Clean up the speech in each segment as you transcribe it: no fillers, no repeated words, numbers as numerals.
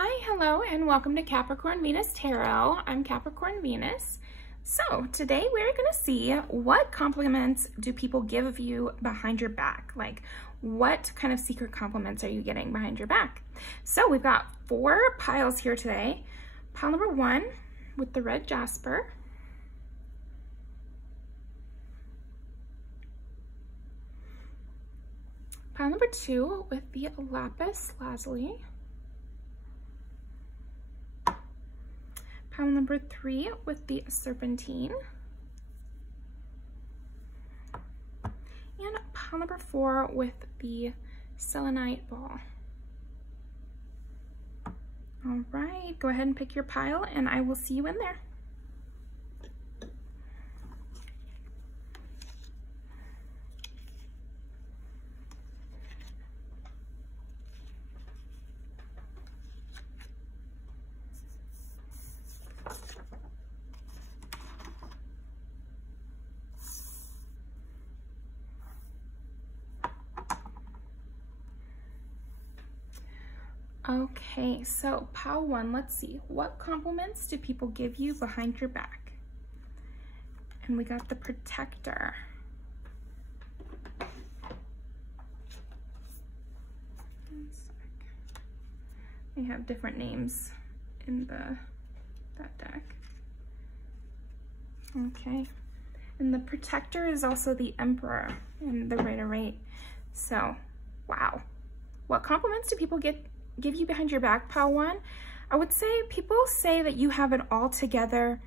Hi, hello, and welcome to Capricorn Venus Tarot. I'm Capricorn Venus. So today we're going to see what compliments do people give you behind your back. Like, what kind of secret compliments are you getting behind your back? So we've got 4 piles here today. Pile number 1 with the red jasper. Pile number 2 with the lapis lazuli. Pile number 3 with the serpentine. And pile number 4 with the selenite ball. All right, go ahead and pick your pile and I will see you in there. Okay, so pile 1, let's see. What compliments do people give you behind your back? And we got the protector. One sec. They have different names in that deck. Okay. And the protector is also the emperor in the Rider-Waite. So, wow. What compliments do people give you behind your back, pile 1? I would say people say that you have it all together,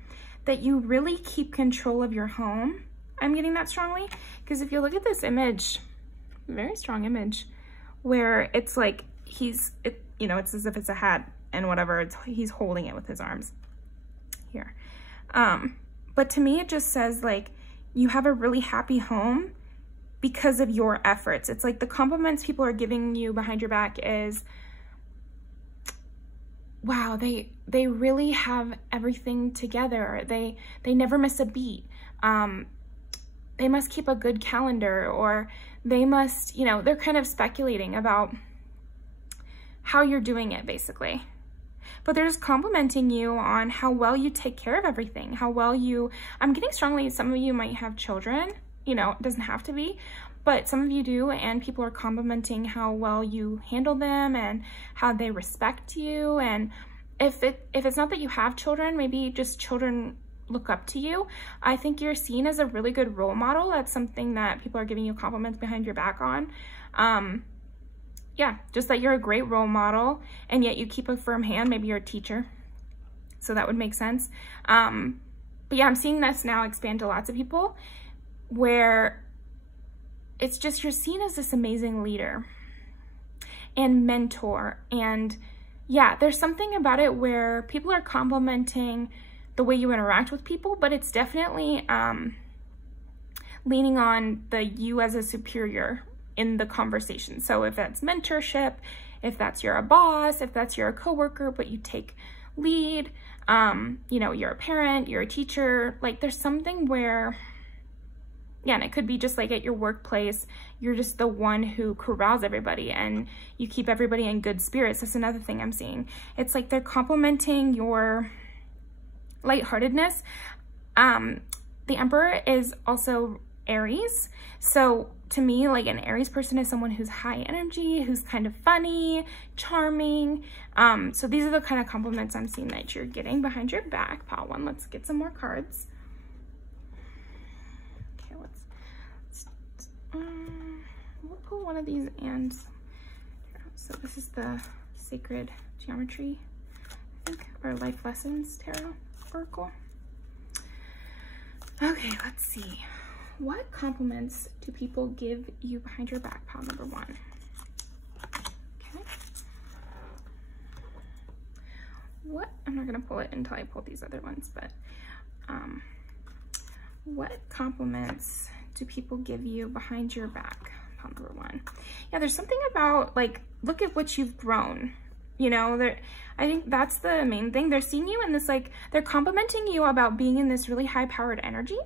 that you really keep control of your home. I'm getting that strongly because if you look at this image, very strong image, where it's like it's as if it's a hat and whatever, he's holding it with his arms here. But to me, it just says like you have a really happy home because of your efforts. It's like the compliments people are giving you behind your back is, wow, they really have everything together. They never miss a beat. They must keep a good calendar, or they must, they're kind of speculating about how you're doing it basically. But they're just complimenting you on how well you take care of everything, how well I'm getting strongly, some of you might have children, it doesn't have to be, but some of you do, and people are complimenting how well you handle them and how they respect you. And if it's not that you have children, maybe just children look up to you, I think you're seen as a really good role model. That's something that people are giving you compliments behind your back on. Yeah, just that you're a great role model, and yet you keep a firm hand. Maybe you're a teacher, so that would make sense. But yeah, I'm seeing this now expand to lots of people where it's just you're seen as this amazing leader and mentor. And yeah, there's something about it where people are complimenting the way you interact with people, but it's definitely leaning on you as a superior in the conversation. So if that's mentorship, if that's you're a boss, if that's you're a coworker, but you take lead, you're a parent, you're a teacher, like there's something where, yeah, and it could be just like at your workplace, you're just the one who corrals everybody and you keep everybody in good spirits. That's another thing I'm seeing. It's like they're complimenting your lightheartedness. The Emperor is also Aries. So to me, like an Aries person is someone who's high energy, who's kind of funny, charming. So these are the kind of compliments I'm seeing that you're getting behind your back. Pile 1, let's get some more cards. We'll pull one of these and so this is the Sacred Geometry, I think, or Life Lessons Tarot Oracle. Okay, let's see. What compliments do people give you behind your back, pile number 1? Okay. I'm not gonna pull it until I pull these other ones, but what compliments do people give you behind your back? Pile number 1. Yeah, there's something about like, look at what you've grown. I think that's the main thing. They're seeing you in this, like, they're complimenting you about being in this really high-powered energy,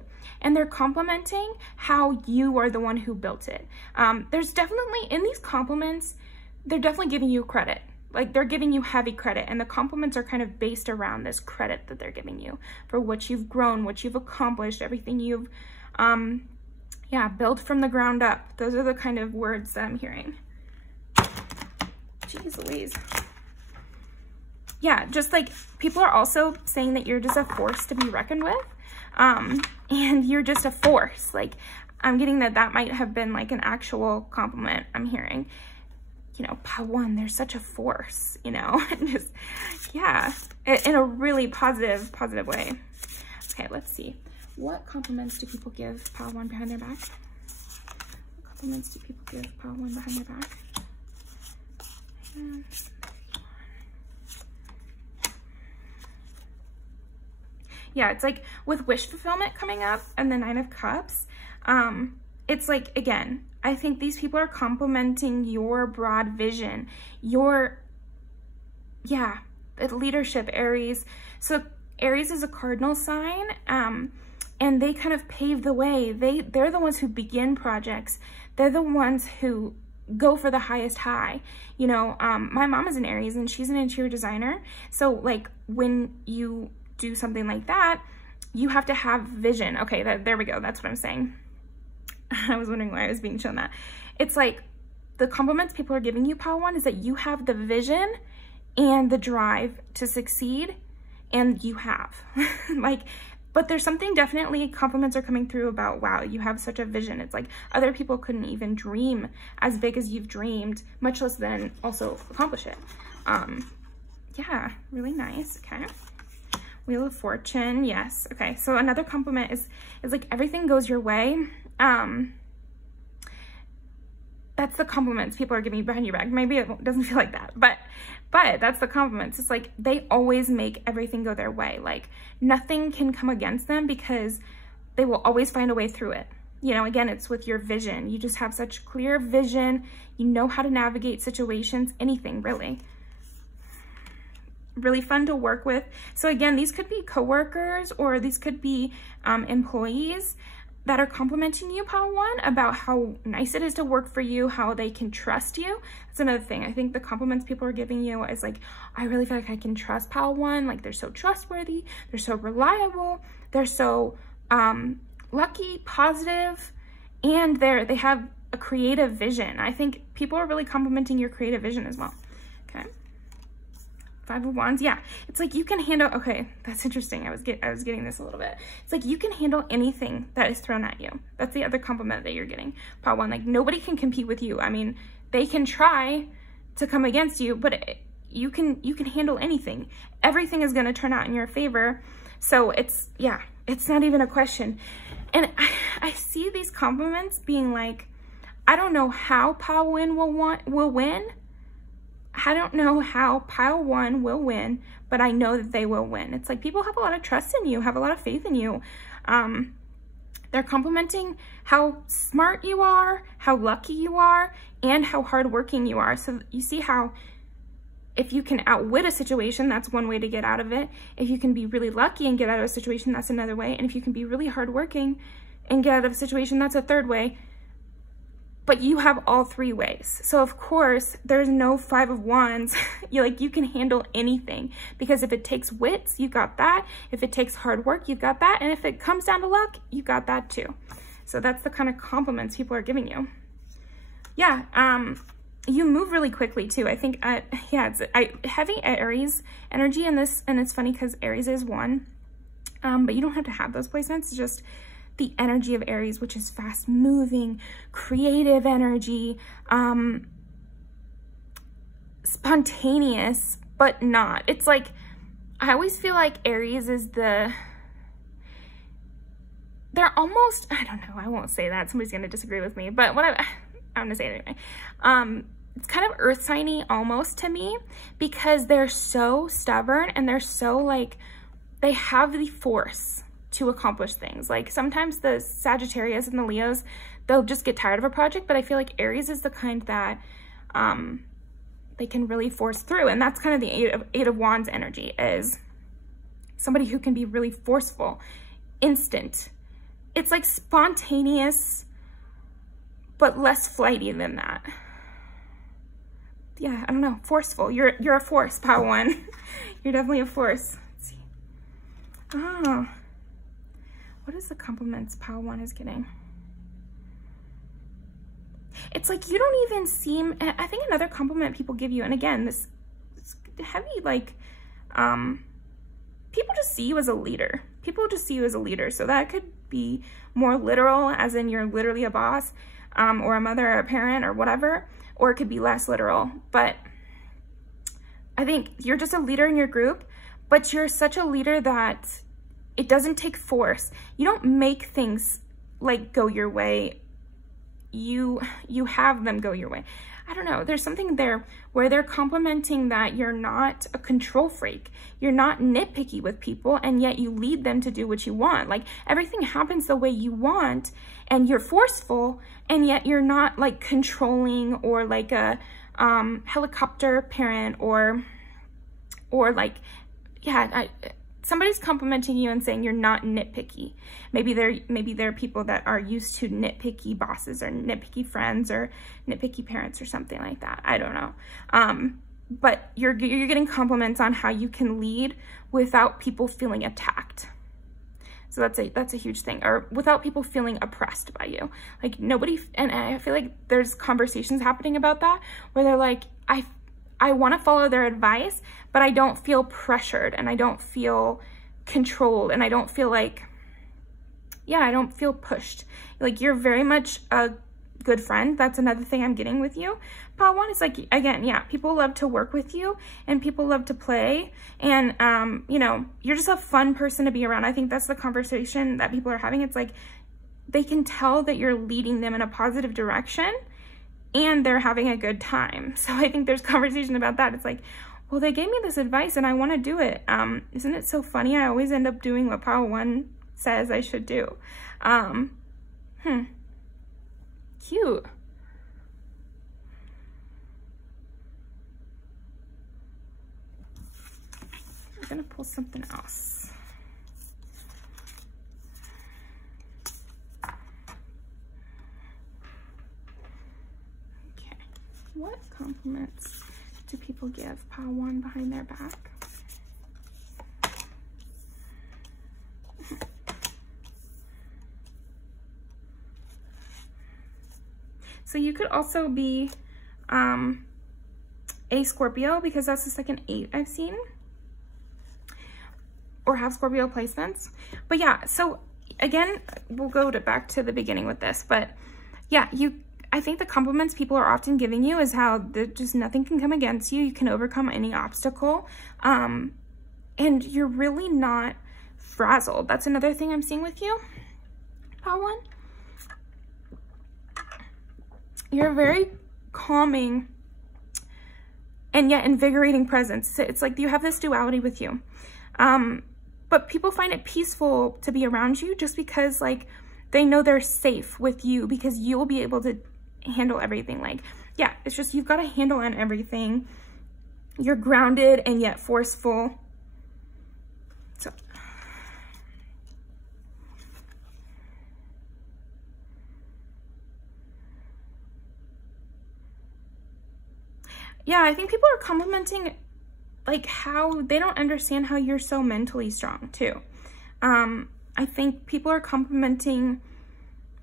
and they're complimenting how you are the one who built it. There's definitely, in these compliments, they're definitely giving you credit. like they're giving you heavy credit, and the compliments are kind of based around this credit that they're giving you for what you've grown, what you've accomplished, everything you've, yeah, built from the ground up. Those are the kind of words that I'm hearing. Jeez Louise. Yeah, just like people are also saying that you're just a force to be reckoned with. And you're just a force. Like, I'm getting that might have been like an actual compliment I'm hearing. You know, Pa-1, they're such a force, you know, just, yeah, in a really positive way. Okay, let's see. What compliments do people give Pa-1 behind their back? What compliments do people give Pa-1 behind their back? Yeah, it's like with wish fulfillment coming up and the 9 of Cups, it's like, again, I think these people are complimenting your broad vision, your, yeah, leadership, Aries. So Aries is a cardinal sign, and they kind of pave the way. They're the ones who begin projects. They're the ones who go for the highest high. You know, my mom is an Aries and she's an interior designer. So like when you do something like that, you have to have vision. Okay, there we go. That's what I'm saying. I was wondering why I was being shown that. It's like the compliments people are giving you, Pa-1, is that you have the vision and the drive to succeed, and you have. Like, but there's something, definitely compliments are coming through about, wow, you have such a vision. It's like other people couldn't even dream as big as you've dreamed, much less then also accomplish it. Yeah, really nice. Okay. Wheel of Fortune, yes. Okay, so another compliment is like everything goes your way. That's the compliments people are giving you behind your back. Maybe it doesn't feel like that, but that's the compliments. It's like they always make everything go their way. Like nothing can come against them because they will always find a way through it. You know, again, it's with your vision. You just have such clear vision. You know how to navigate situations, anything really. Really fun to work with. So again, these could be coworkers or these could be employees that are complimenting you, Pa-1, about how nice it is to work for you, how they can trust you. That's another thing. I think the compliments people are giving you is like, I really feel like I can trust Pa-1. Like they're so trustworthy, they're so reliable, they're so lucky, positive, and they have a creative vision. I think people are really complimenting your creative vision as well. Okay. 5 of Wands, yeah. It's like you can handle, okay, that's interesting. I was getting this a little bit. It's like you can handle anything that is thrown at you. That's the other compliment that you're getting, Pa-1. Like nobody can compete with you. I mean, they can try to come against you, but you can handle anything. Everything is going to turn out in your favor. So it's, yeah, it's not even a question. And I see these compliments being like, I don't know how Pa-1 will win. I don't know how Pa-1 will win, but I know that they will win. It's like people have a lot of trust in you, have a lot of faith in you. They're complimenting how smart you are, how lucky you are, and how hardworking you are. So you see how if you can outwit a situation, that's one way to get out of it. If you can be really lucky and get out of a situation, that's another way. And if you can be really hardworking and get out of a situation, that's a third way. But you have all 3 ways. So of course, there's no 5 of Wands. You can handle anything, because if it takes wits, you got that. If it takes hard work, you got that. And if it comes down to luck, you got that too. So that's the kind of compliments people are giving you. Yeah, you move really quickly too. I think, yeah, it's heavy Aries energy in this, and it's funny because Aries is 1, but you don't have to have those placements. It's just the energy of Aries, which is fast moving, creative energy, spontaneous, but not. It's like, I always feel like Aries is they're almost, I don't know, I won't say that. Somebody's going to disagree with me, but I'm going to say it anyway. It's kind of earth signy almost to me, because they're so stubborn and they're so like, they have the force to accomplish things. Like sometimes the Sagittarius and the Leos, they'll just get tired of a project, but I feel like Aries is the kind that they can really force through. And that's kind of the Eight of Wands energy, is somebody who can be really forceful, instant. It's like spontaneous, but less flighty than that. yeah, I don't know, forceful. You're a force, pile 1. You're definitely a force. Let's see. Oh, what is the compliments pile 1 is getting? It's like you don't even seem, I think another compliment people give you, and again, this heavy, like, people just see you as a leader. People just see you as a leader. So that could be more literal, as in you're literally a boss, or a mother or a parent or whatever, or it could be less literal. But I think you're just a leader in your group, but you're such a leader that it doesn't take force. You don't make things like go your way. You have them go your way. I don't know, there's something there where they're complimenting that you're not a control freak. You're not nitpicky with people, and yet you lead them to do what you want. Like, everything happens the way you want, and you're forceful, and yet you're not like controlling or like a helicopter parent or like, yeah, somebody's complimenting you and saying you're not nitpicky. Maybe they're people that are used to nitpicky bosses or nitpicky friends or nitpicky parents or something like that. I don't know. But you're getting compliments on how you can lead without people feeling attacked. So that's a huge thing, or without people feeling oppressed by you. Like, nobody, and I feel like there's conversations happening about that where they're like, I want to follow their advice, but I don't feel pressured, and I don't feel controlled, and I don't feel like, yeah, I don't feel pushed. Like, you're very much a good friend. That's another thing I'm getting with you. Pile 1 is like, again, yeah, people love to work with you, and people love to play, and you know, you're just a fun person to be around. I think that's the conversation that people are having. It's like, they can tell that you're leading them in a positive direction, and they're having a good time. So I think there's conversation about that. It's like, well, they gave me this advice and I want to do it. Isn't it so funny? I always end up doing what pile 1 says I should do. Cute. I'm gonna pull something else. What compliments do people give pile 1 behind their back? So you could also be a Scorpio, because that's the second 8 I've seen, or have Scorpio placements. But yeah, so again, we'll go back to the beginning with this, but yeah, I think the compliments people are often giving you is how just nothing can come against you. You can overcome any obstacle. And you're really not frazzled. That's another thing I'm seeing with you, pile 1. You're a very calming and yet invigorating presence. It's like you have this duality with you. But people find it peaceful to be around you just because, like, they know they're safe with you because you will be able to handle everything. Like, yeah, it's just, you've got a handle on everything. You're grounded and yet forceful. So yeah, I think people are complimenting like how they don't understand how you're so mentally strong too. I think people are complimenting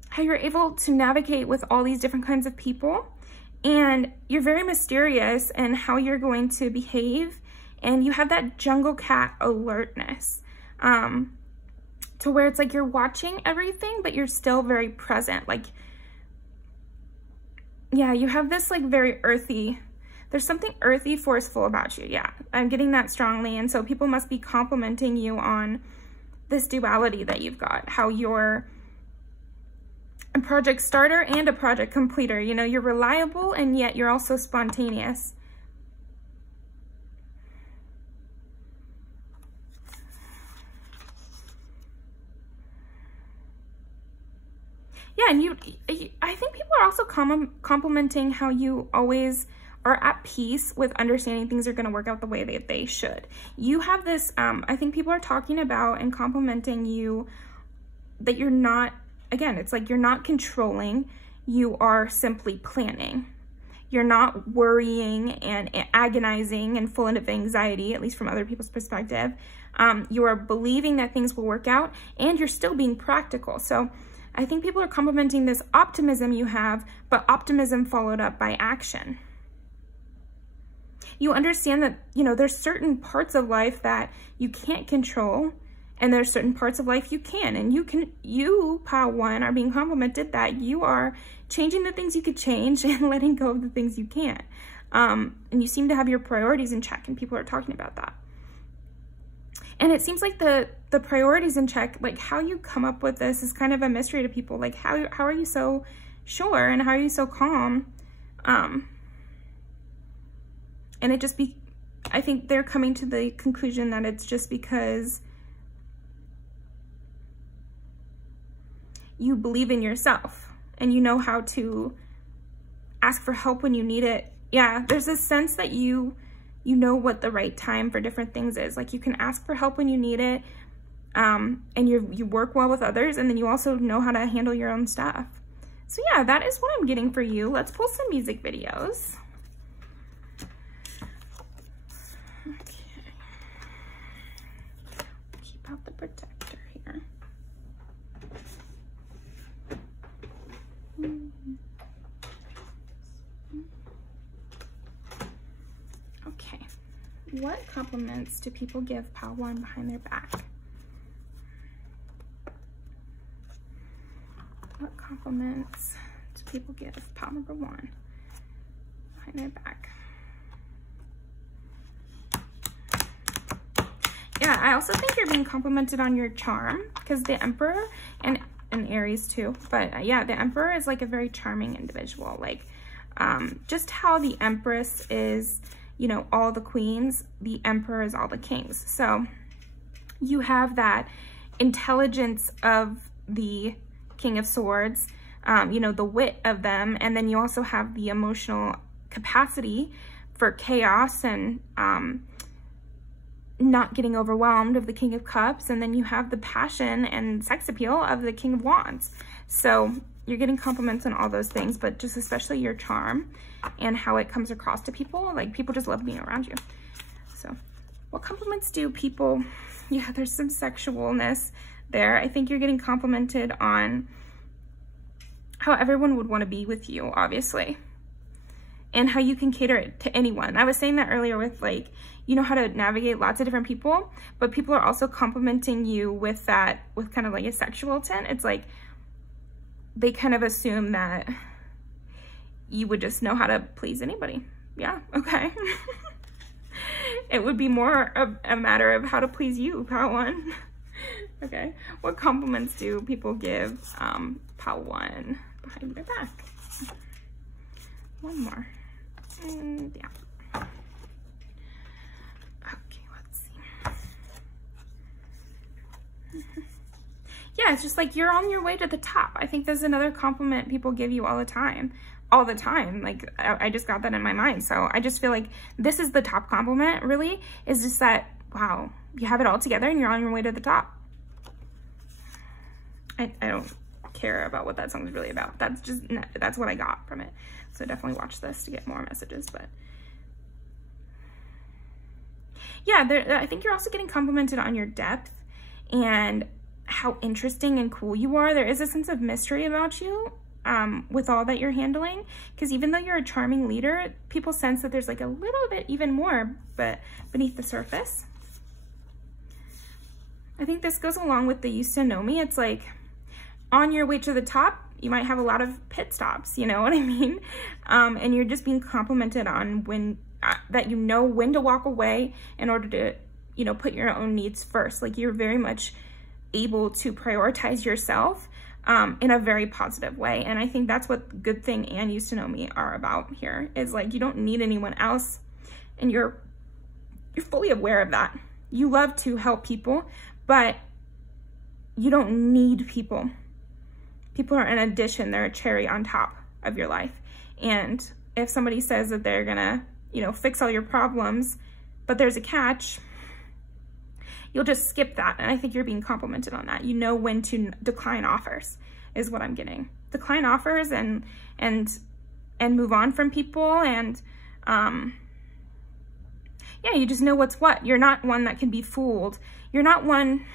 how you're able to navigate with all these different kinds of people, and you're very mysterious in how you're going to behave, and you have that jungle cat alertness, to where it's like you're watching everything, but you're still very present. Like, yeah, you have this like very earthy, there's something earthy, forceful about you. Yeah, I'm getting that strongly, and so people must be complimenting you on this duality that you've got, how you're a project starter and a project completer. You know, you're reliable and yet you're also spontaneous. Yeah, and I think people are also complimenting how you always are at peace with understanding things are going to work out the way that they should. You have this, I think people are talking about and complimenting you that you're not, again, it's like you're not controlling, you are simply planning. You're not worrying and agonizing and full of anxiety, at least from other people's perspective. You are believing that things will work out, and you're still being practical. So I think people are complimenting this optimism you have, but optimism followed up by action. You understand that, you know, there's certain parts of life that you can't control, and there's certain parts of life you can. And you, Pile 1, are being complimented that you are changing the things you could change and letting go of the things you can't. And you seem to have your priorities in check, and people are talking about that. And it seems like the priorities in check, like how you come up with this is kind of a mystery to people. Like how are you so sure, and how are you so calm? And it just I think they're coming to the conclusion that it's just because you believe in yourself and you know how to ask for help when you need it. Yeah, there's this sense that you know what the right time for different things is. Like you can ask for help when you need it, and you work well with others, and then you also know how to handle your own stuff. So yeah, that is what I'm getting for you. Let's pull some music videos. Okay. Keep out the protector here. Okay, what compliments do people give Pile 1 behind their back? What compliments do people give Pile number 1 behind their back? Yeah, I also think you're being complimented on your charm, because the Emperor, and Aries too, but yeah, the Emperor is like a very charming individual. Like just how the Empress is, you know, all the queens, the Emperor is all the kings. So you have that intelligence of the King of Swords, you know, the wit of them, and then you also have the emotional capacity for chaos and not getting overwhelmed of the King of Cups, and then you have the passion and sex appeal of the King of Wands. So you're getting compliments on all those things, but just especially your charm and how it comes across to people. Like people just love being around you. So what compliments do people, yeah, there's some sexualness there. I think you're getting complimented on how everyone would want to be with you, obviously, and how you can cater it to anyone. I was saying that earlier with like, you know how to navigate lots of different people, but people are also complimenting you with that, with kind of like a sexual tint. It's like, they kind of assume that you would just know how to please anybody. Yeah, okay. It would be more of a matter of how to please you, Pile 1. Okay, what compliments do people give Pile 1 behind their back? One more. And yeah. Okay, let's see. Yeah, it's just like you're on your way to the top. I think there's another compliment people give you all the time. All the time. Like, I just got that in my mind. So I just feel like this is the top compliment, really, is just that, wow, you have it all together and you're on your way to the top. I don't care about what that song is really about. That's just, that's what I got from it. So definitely watch this to get more messages. But yeah, I think you're also getting complimented on your depth and how interesting and cool you are. There is a sense of mystery about you with all that you're handling, because even though you're a charming leader, people sense that there's like a little bit even more but beneath the surface. I think this goes along with the used to know me. It's like on your way to the top, you might have a lot of pit stops, you know what I mean? And you're just being complimented on when that you know when to walk away in order to, you know, put your own needs first. Like you're very much able to prioritize yourself in a very positive way. And I think that's what Good Thing and Used to Know Me are about here, is like you don't need anyone else, and you're fully aware of that. You love to help people, but you don't need people. People are an addition, they're a cherry on top of your life. And if somebody says that they're gonna, you know, fix all your problems, but there's a catch, you'll just skip that. And I think you're being complimented on that. You know when to decline offers is what I'm getting. Decline offers and move on from people, and yeah, you just know what's what. You're not one that can be fooled. You're not one,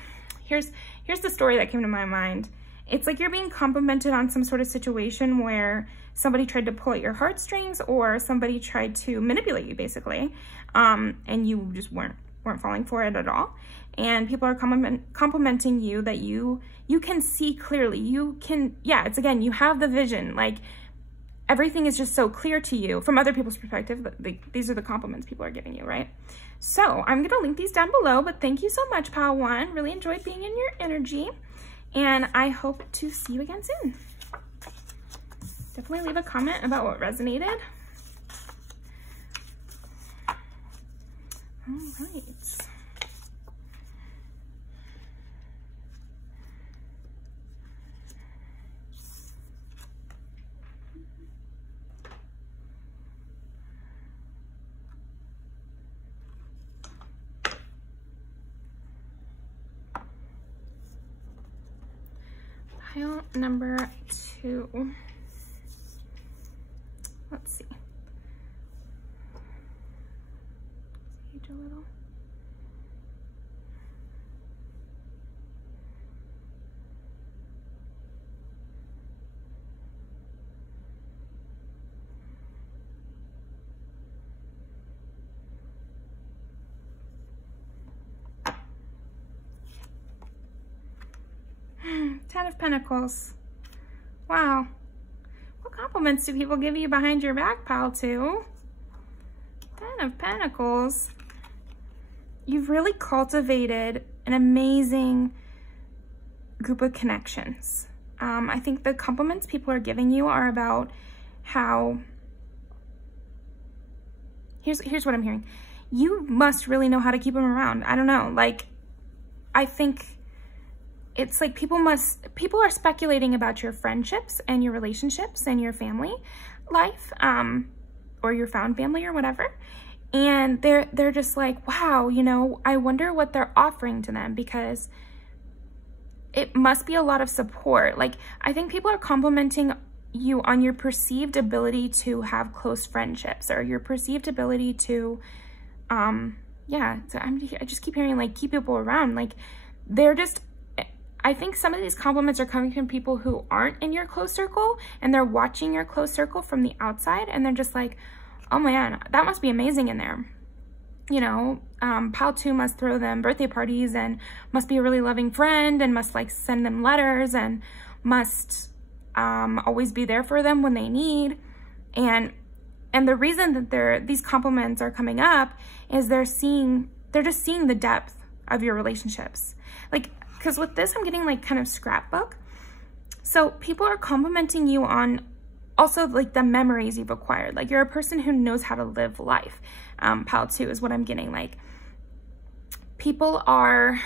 here's the story that came to my mind. It's like you're being complimented on some sort of situation where somebody tried to pull at your heartstrings, or somebody tried to manipulate you, basically, and you just weren't falling for it at all. And people are complimenting you that you can see clearly. You can, yeah, it's again, you have the vision. Like, everything is just so clear to you from other people's perspective. These are the compliments people are giving you, right? So I'm gonna link these down below, but thank you so much, Pile 1. Really enjoyed being in your energy, and I hope to see you again soon. Definitely leave a comment about what resonated. All right. Pile number 2. Let's see. Sage a little. Ten of Pentacles. Wow. What compliments do people give you behind your back, Pile 2? Ten of Pentacles. You've really cultivated an amazing group of connections. I think the compliments people are giving you are about how... Here's what I'm hearing. You must really know how to keep them around. I don't know. Like, I think... It's like people are speculating about your friendships and your relationships and your family life, or your found family or whatever. And they're just like, wow, you know, I wonder what they're offering to them, because it must be a lot of support. Like, I think people are complimenting you on your perceived ability to have close friendships, or your perceived ability to, yeah, so I just keep hearing, like, keep people around. Like, they're just, I think some of these compliments are coming from people who aren't in your close circle, and they're watching your close circle from the outside, and they're just like, oh man, that must be amazing in there. You know, Pile 2 must throw them birthday parties, and must be a really loving friend, and must like send them letters, and must always be there for them when they need. And the reason that these compliments are coming up is they're just seeing the depth of your relationships. Like, because with this, I'm getting like kind of scrapbook. So people are complimenting you on also like the memories you've acquired. Like, you're a person who knows how to live life. Pile 2 is what I'm getting. Like, people are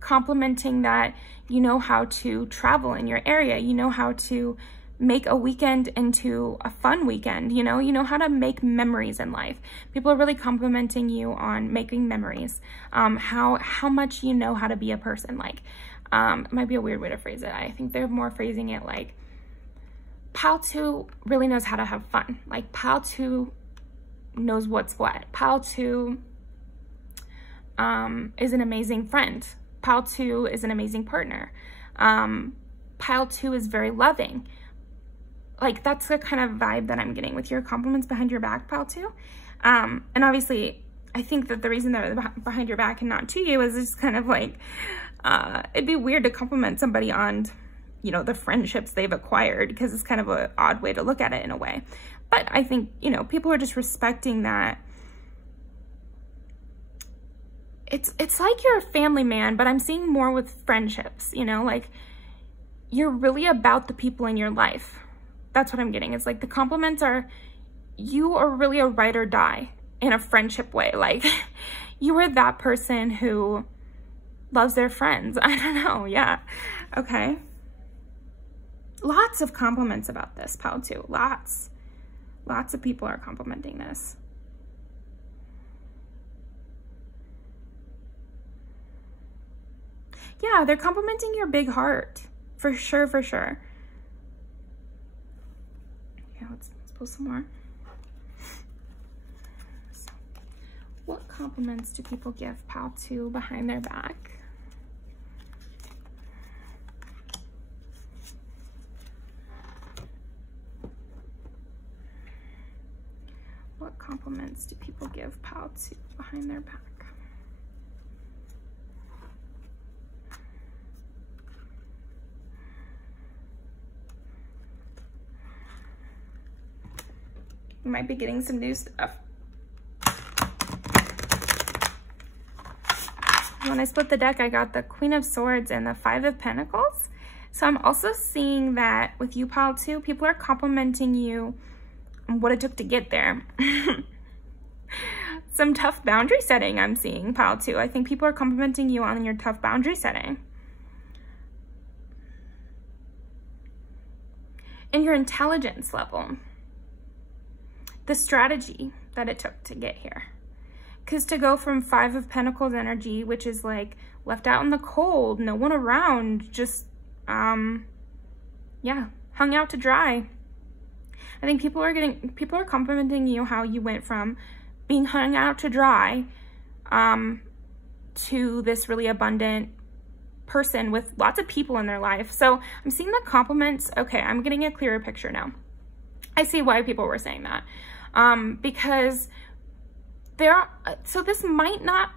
complimenting that you know how to travel in your area. You know how to make a weekend into a fun weekend. You know how to make memories in life. People are really complimenting you on making memories. How much you know how to be a person. Like, it might be a weird way to phrase it. I think they're more phrasing it like, Pile 2 really knows how to have fun. Like, Pile 2 knows what's what. Pile 2 is an amazing friend. Pile 2 is an amazing partner. Pile 2 is very loving. Like, that's the kind of vibe that I'm getting with your compliments behind your back, Pile 2. And obviously, I think that the reason they're behind your back and not to you is just kind of like, it'd be weird to compliment somebody on, you know, the friendships they've acquired, because it's kind of an odd way to look at it in a way. But I think, you know, people are just respecting that. It's like you're a family man, but I'm seeing more with friendships, you know, like, you're really about the people in your life. That's what I'm getting. It's like the compliments are, you are really a ride or die in a friendship way. Like, you are that person who loves their friends. I don't know. Yeah. Okay. Lots of compliments about this, Pile 2. Lots of people are complimenting this. Yeah, they're complimenting your big heart. For sure, for sure. Yeah, let's pull pull some more. So, what compliments do people give Pile 2 behind their back? What compliments do people give Pile 2 behind their back? You might be getting some new stuff. When I split the deck, I got the Queen of Swords and the Five of Pentacles. So I'm also seeing that with you, Pile 2, people are complimenting you on what it took to get there. Some tough boundary setting I'm seeing, Pile 2. I think people are complimenting you on your tough boundary setting. And your intelligence level. The strategy that it took to get here. Because to go from Five of Pentacles energy, which is like left out in the cold, no one around, just, yeah, hung out to dry. I think people are complimenting you how you went from being hung out to dry to this really abundant person with lots of people in their life. So I'm seeing the compliments. Okay, I'm getting a clearer picture now. I see why people were saying that. Because so this might not,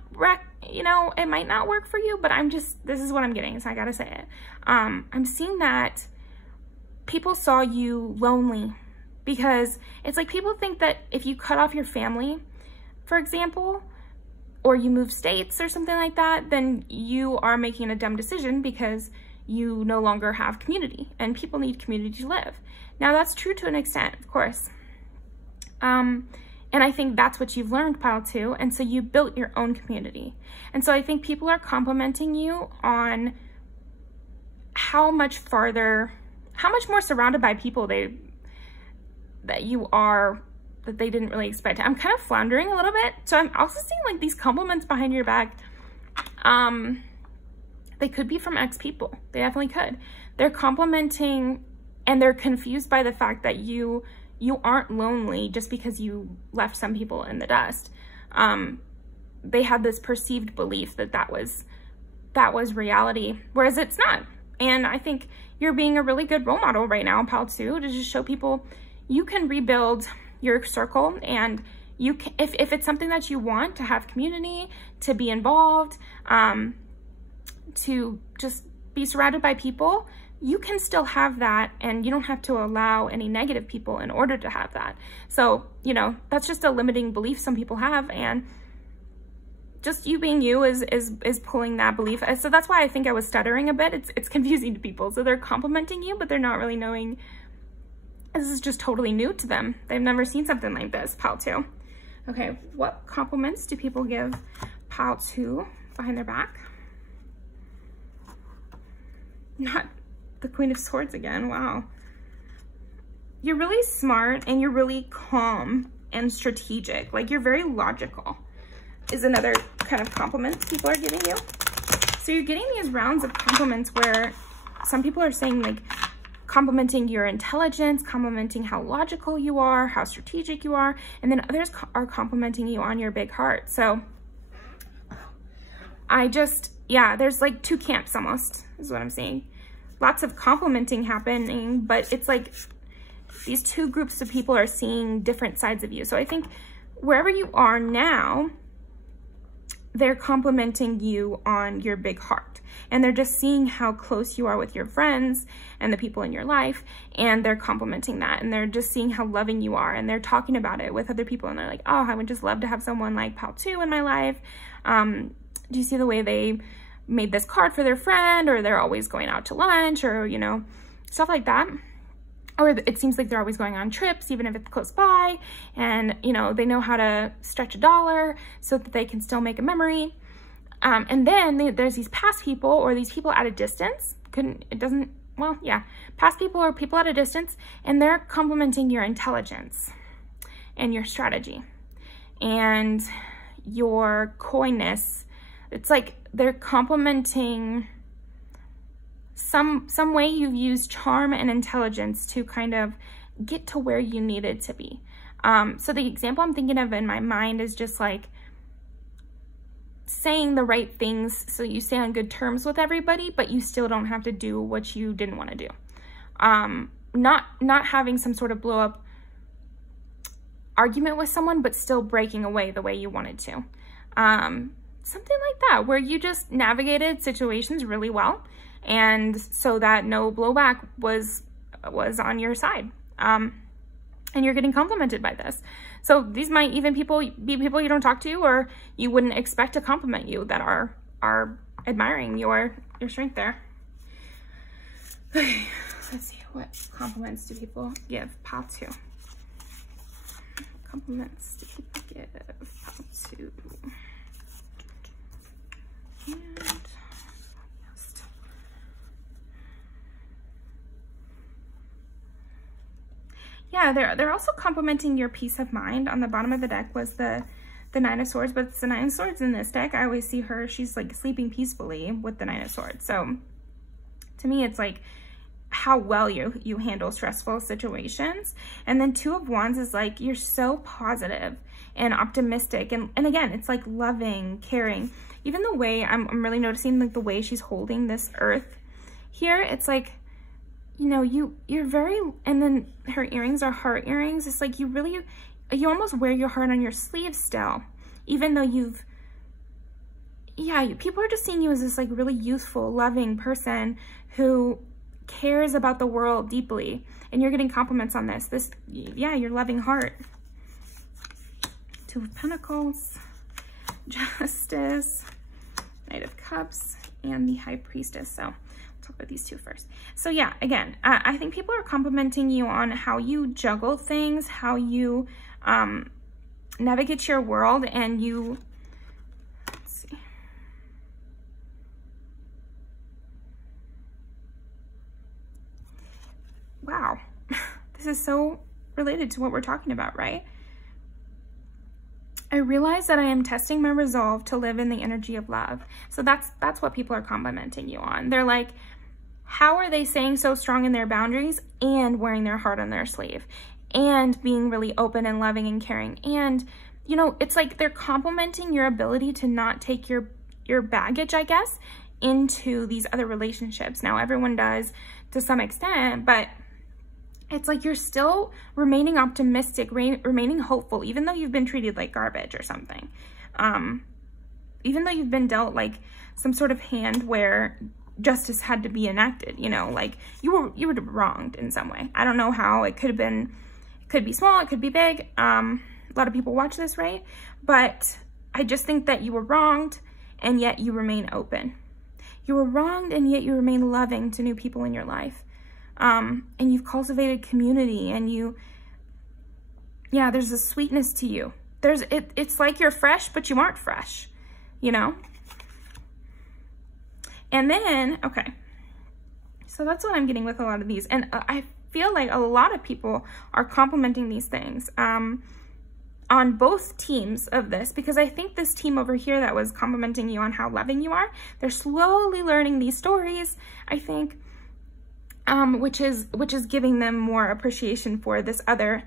it might not work for you, but this is what I'm getting, so I gotta say it. I'm seeing that people saw you lonely, because it's like people think that if you cut off your family, for example, or you move states or something like that, then you are making a dumb decision because you no longer have community, and people need community to live. Now that's true to an extent, of course. And I think that's what you've learned, Pile 2, and so you built your own community. And so I think people are complimenting you on how much more surrounded by people that you are, that they didn't really expect. I'm kind of floundering a little bit. So I'm also seeing like these compliments behind your back. They could be from ex people. They definitely could. They're complimenting, and they're confused by the fact that you aren't lonely just because you left some people in the dust. They had this perceived belief that was reality, whereas it's not. And I think you're being a really good role model right now, Pile 2, to just show people you can rebuild your circle, and you can, if it's something that you want, to have community, to be involved, to just be surrounded by people, you can still have that, and you don't have to allow any negative people in order to have that. So, that's just a limiting belief some people have, and just you being you is pulling that belief. So that's why I think I was stuttering a bit. It's confusing to people. So they're complimenting you, but they're not really knowing. This is just totally new to them. They've never seen something like this, Pile 2. Okay, what compliments do people give Pile 2 behind their back? Not the Queen of Swords again, wow. You're really smart, and you're really calm and strategic. Like, you're very logical, is another kind of compliment people are giving you. So you're getting these rounds of compliments where some people are saying, like, complimenting your intelligence, complimenting how logical you are, how strategic you are, and then others are complimenting you on your big heart. So yeah, there's like two camps almost, is what I'm seeing. Lots of complimenting happening, but it's like these two groups of people are seeing different sides of you. So I think wherever you are now, they're complimenting you on your big heart, and they're just seeing how close you are with your friends and the people in your life, and they're complimenting that, and they're just seeing how loving you are, and they're talking about it with other people, and they're like, oh, I would just love to have someone like Pile 2 in my life. Do you see the way they made this card for their friend, or they're always going out to lunch, or stuff like that? Or it seems like they're always going on trips, even if it's close by, and they know how to stretch a dollar so that they can still make a memory. And then there's these past people, or these people at a distance. Past people or people at a distance, and they're complimenting your intelligence and your strategy and your coyness. It's like they're complimenting some way you've used charm and intelligence to kind of get to where you needed to be. So the example I'm thinking of in my mind is just like saying the right things so you stay on good terms with everybody, but you still don't have to do what you didn't want to do. Not having some sort of blow up argument with someone, but still breaking away the way you wanted to. Something like that, where you just navigated situations really well, and so that no blowback was on your side. And you're getting complimented by this. So these might even be people you don't talk to, or you wouldn't expect to compliment you, that are admiring your strength there. Okay, let's see, what compliments do people give pile 2? Compliments do people give pile 2? And next. Yeah, they're also complimenting your peace of mind. On the bottom of the deck was the 9 of Swords, but it's the 9 of Swords in this deck. I always see her, she's like sleeping peacefully with the 9 of Swords. So to me, it's like how well you handle stressful situations. And then 2 of Wands is like, you're so positive and optimistic. And again, it's like loving, caring. Even the way I'm really noticing, like the way she's holding this earth here, it's like, you know, you're very, and then her earrings are heart earrings. It's like you almost wear your heart on your sleeve still, even though people are just seeing you as this like really youthful, loving person who cares about the world deeply, and you're getting compliments on this, your loving heart. 2 of Pentacles, Justice, Knight of Cups, and the High Priestess. So talk about these 2 first. So yeah, again, I think people are complimenting you on how you juggle things, how you navigate your world, and you, let's see. Wow, this is so related to what we're talking about, right? I realize that I am testing my resolve to live in the energy of love. So that's what people are complimenting you on. They're like, how are they staying so strong in their boundaries and wearing their heart on their sleeve and being really open and loving and caring? And, you know, it's like they're complimenting your ability to not take your baggage, I guess, into these other relationships. Now, everyone does to some extent, but it's like you're still remaining optimistic, remaining hopeful, even though you've been treated like garbage or something. Even though you've been dealt like some sort of hand where justice had to be enacted, you know, like you were wronged in some way. I don't know how. It could be small, it could be big. A lot of people watch this, right? But I just think that you were wronged, and yet you remain open. You were wronged, and yet you remain loving to new people in your life. And you've cultivated community, and there's a sweetness to you. It's like you're fresh, but you aren't fresh, you know? And then, okay, so that's what I'm getting with a lot of these. And I feel like a lot of people are complimenting these things on both teams of this, because I think this team over here that was complimenting you on how loving you are, they're slowly learning these stories, I think, which is giving them more appreciation for this other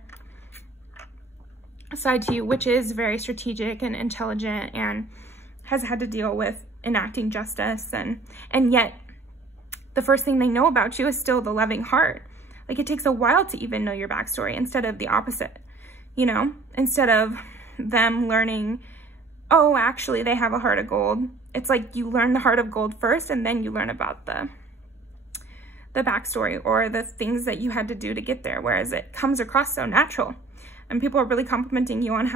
side to you, which is very strategic and intelligent and has had to deal with enacting justice, and yet the first thing they know about you is still the loving heart. Like, it takes a while to even know your backstory, instead of the opposite, you know, instead of them learning, oh, actually they have a heart of gold. It's like you learn the heart of gold first, and then you learn about the backstory or the things that you had to do to get there, whereas it comes across so natural. And people are really complimenting you on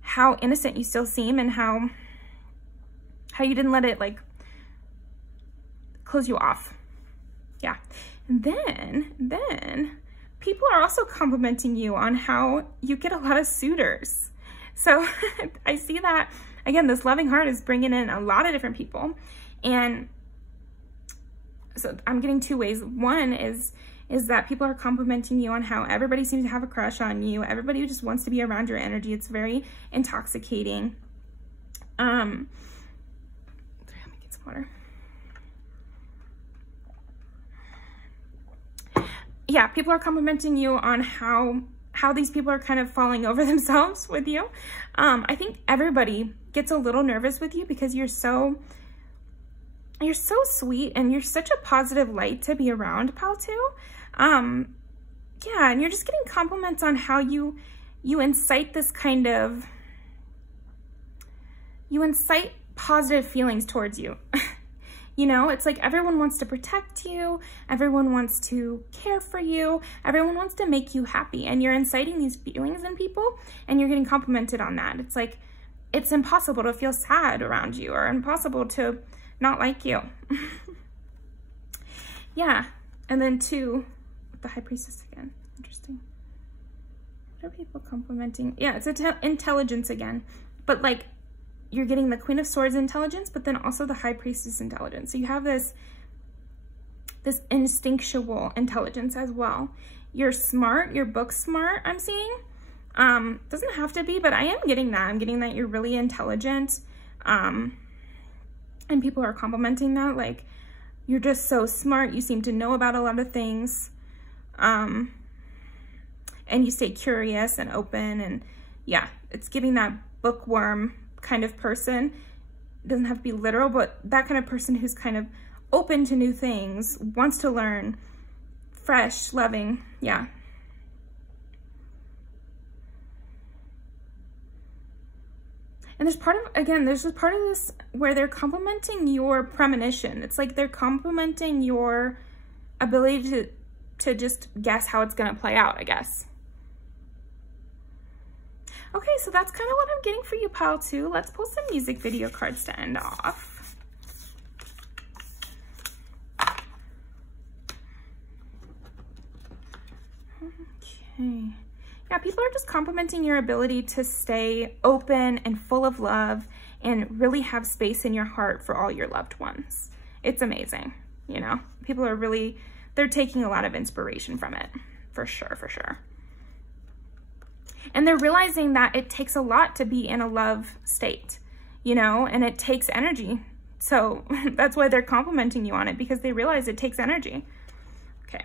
how innocent you still seem, and how you didn't let it like close you off. Yeah. And then people are also complimenting you on how you get a lot of suitors. So I see that, again, this loving heart is bringing in a lot of different people. And so I'm getting 2 ways. One is that people are complimenting you on how everybody seems to have a crush on you. Everybody just wants to be around your energy. It's very intoxicating. Let me get some water. yeah, people are complimenting you on how these people are kind of falling over themselves with you. I think everybody gets a little nervous with you because you're so sweet and you're such a positive light to be around, pal, too. Yeah, and you're just getting compliments on how you incite this kind of, you incite positive feelings towards you. You know, it's like everyone wants to protect you, everyone wants to care for you, everyone wants to make you happy, and you're inciting these feelings in people and you're getting complimented on that. It's like, it's impossible to feel sad around you or impossible to not like you. Yeah, and then 2, the High Priestess again, interesting. What are people complimenting? Yeah, it's intelligence again, but like, you're getting the Queen of Swords intelligence, but then also the High Priestess intelligence. So you have this instinctual intelligence as well. You're smart, you're book smart, I'm seeing. Doesn't have to be, but I am getting that. I'm getting that you're really intelligent. And people are complimenting that. Like, you're just so smart. You seem to know about a lot of things. And you stay curious and open. And yeah, it's giving that bookworm kind of person. It doesn't have to be literal, but that kind of person who's kind of open to new things, wants to learn, fresh, loving. Yeah. And there's part of, again, there's just part of this where they're complimenting your premonition. It's like they're complimenting your ability to just guess how it's going to play out, I guess. Okay, so that's kind of what I'm getting for you, pal, too. Let's pull some music video cards to end off. Okay. Yeah, people are just complimenting your ability to stay open and full of love and really have space in your heart for all your loved ones. It's amazing, you know? People are really, they're taking a lot of inspiration from it, for sure, for sure. And they're realizing that it takes a lot to be in a love state, you know, and it takes energy. So that's why they're complimenting you on it, because they realize it takes energy. Okay.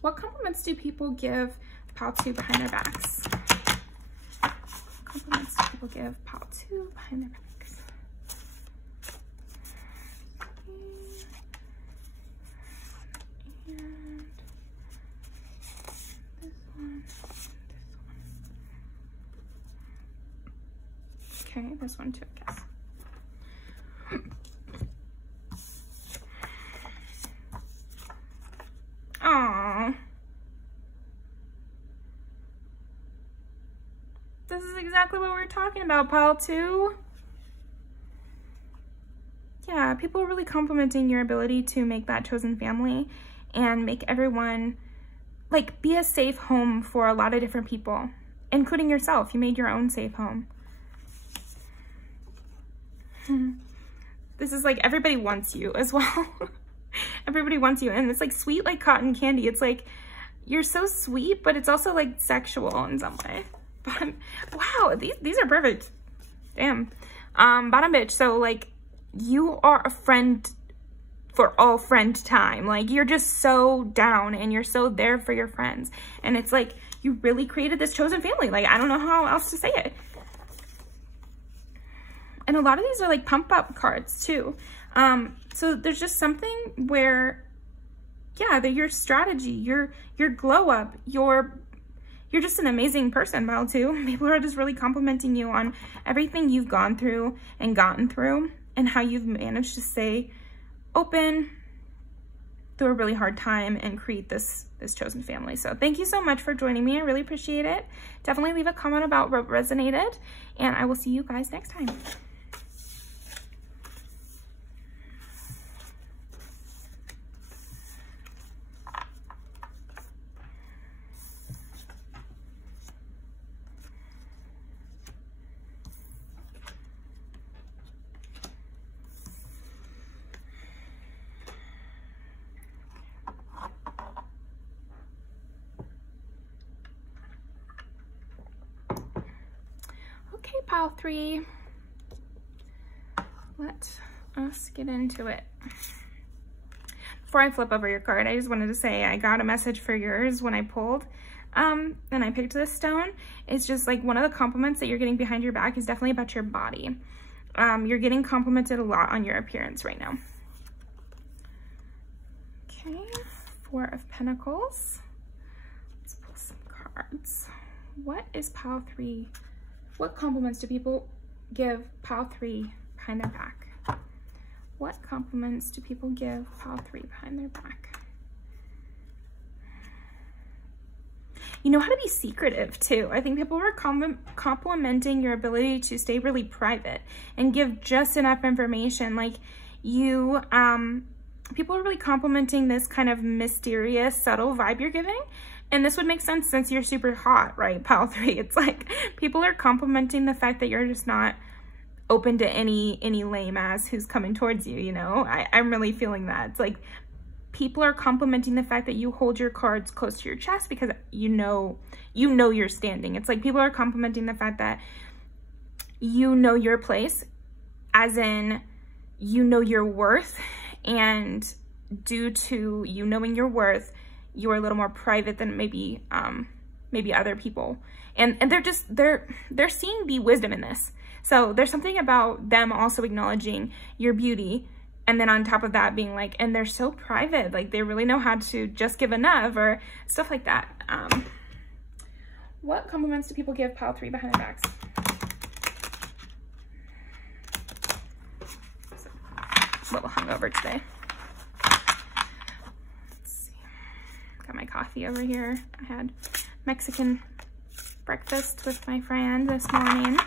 What compliments do people give pal 2 behind their backs? What compliments do people give pal 2 behind their backs? And this one. Okay, this one too, I guess. Aww. This is exactly what we were talking about, pal 2. Yeah, people are really complimenting your ability to make that chosen family and make everyone, like, be a safe home for a lot of different people, including yourself. You made your own safe home. This is like, everybody wants you as well. Everybody wants you, and it's like sweet like cotton candy. It's like, you're so sweet, but it's also like sexual in some way. But wow, these are perfect. Damn. Bottom bitch. So like, you are a friend for all friend time. Like, you're just so down and you're so there for your friends. And it's like, you really created this chosen family. Like, I don't know how else to say it. And a lot of these are like pump up cards too. So there's just something where, yeah, your strategy, your glow up, you're just an amazing person, pal 2. People are just really complimenting you on everything you've gone through and gotten through and how you've managed to stay open through a really hard time and create this chosen family. So thank you so much for joining me. I really appreciate it. Definitely leave a comment about what resonated, and I will see you guys next time. Okay, pile 3, let us get into it. before I flip over your card, I just wanted to say I got a message for yours when I pulled. And I picked this stone. It's just like one of the compliments that you're getting behind your back is definitely about your body. You're getting complimented a lot on your appearance right now. Okay, Four of Pentacles. Let's pull some cards. What is pile 3? What compliments do people give pile 3 behind their back? What compliments do people give pile 3 behind their back? You know how to be secretive too. I think people are complimenting your ability to stay really private and give just enough information. Like you, people are really complimenting this kind of mysterious, subtle vibe you're giving. And this would make sense since you're super hot, right? Pile 3, it's like people are complimenting the fact that you're just not open to any lame ass who's coming towards you, you know? I'm really feeling that. It's like people are complimenting the fact that you hold your cards close to your chest because you know you're standing. It's like people are complimenting the fact that you know your place, as in you know your worth, and due to you knowing your worth, you're a little more private than maybe other people. And they're seeing the wisdom in this. So there's something about them also acknowledging your beauty, and then on top of that being like, and they're so private, like they really know how to just give enough or stuff like that. What compliments do people give pile 3 behind their backs? So, a little hungover today. Let's see. Got my coffee over here. I had Mexican breakfast with my friend this morning.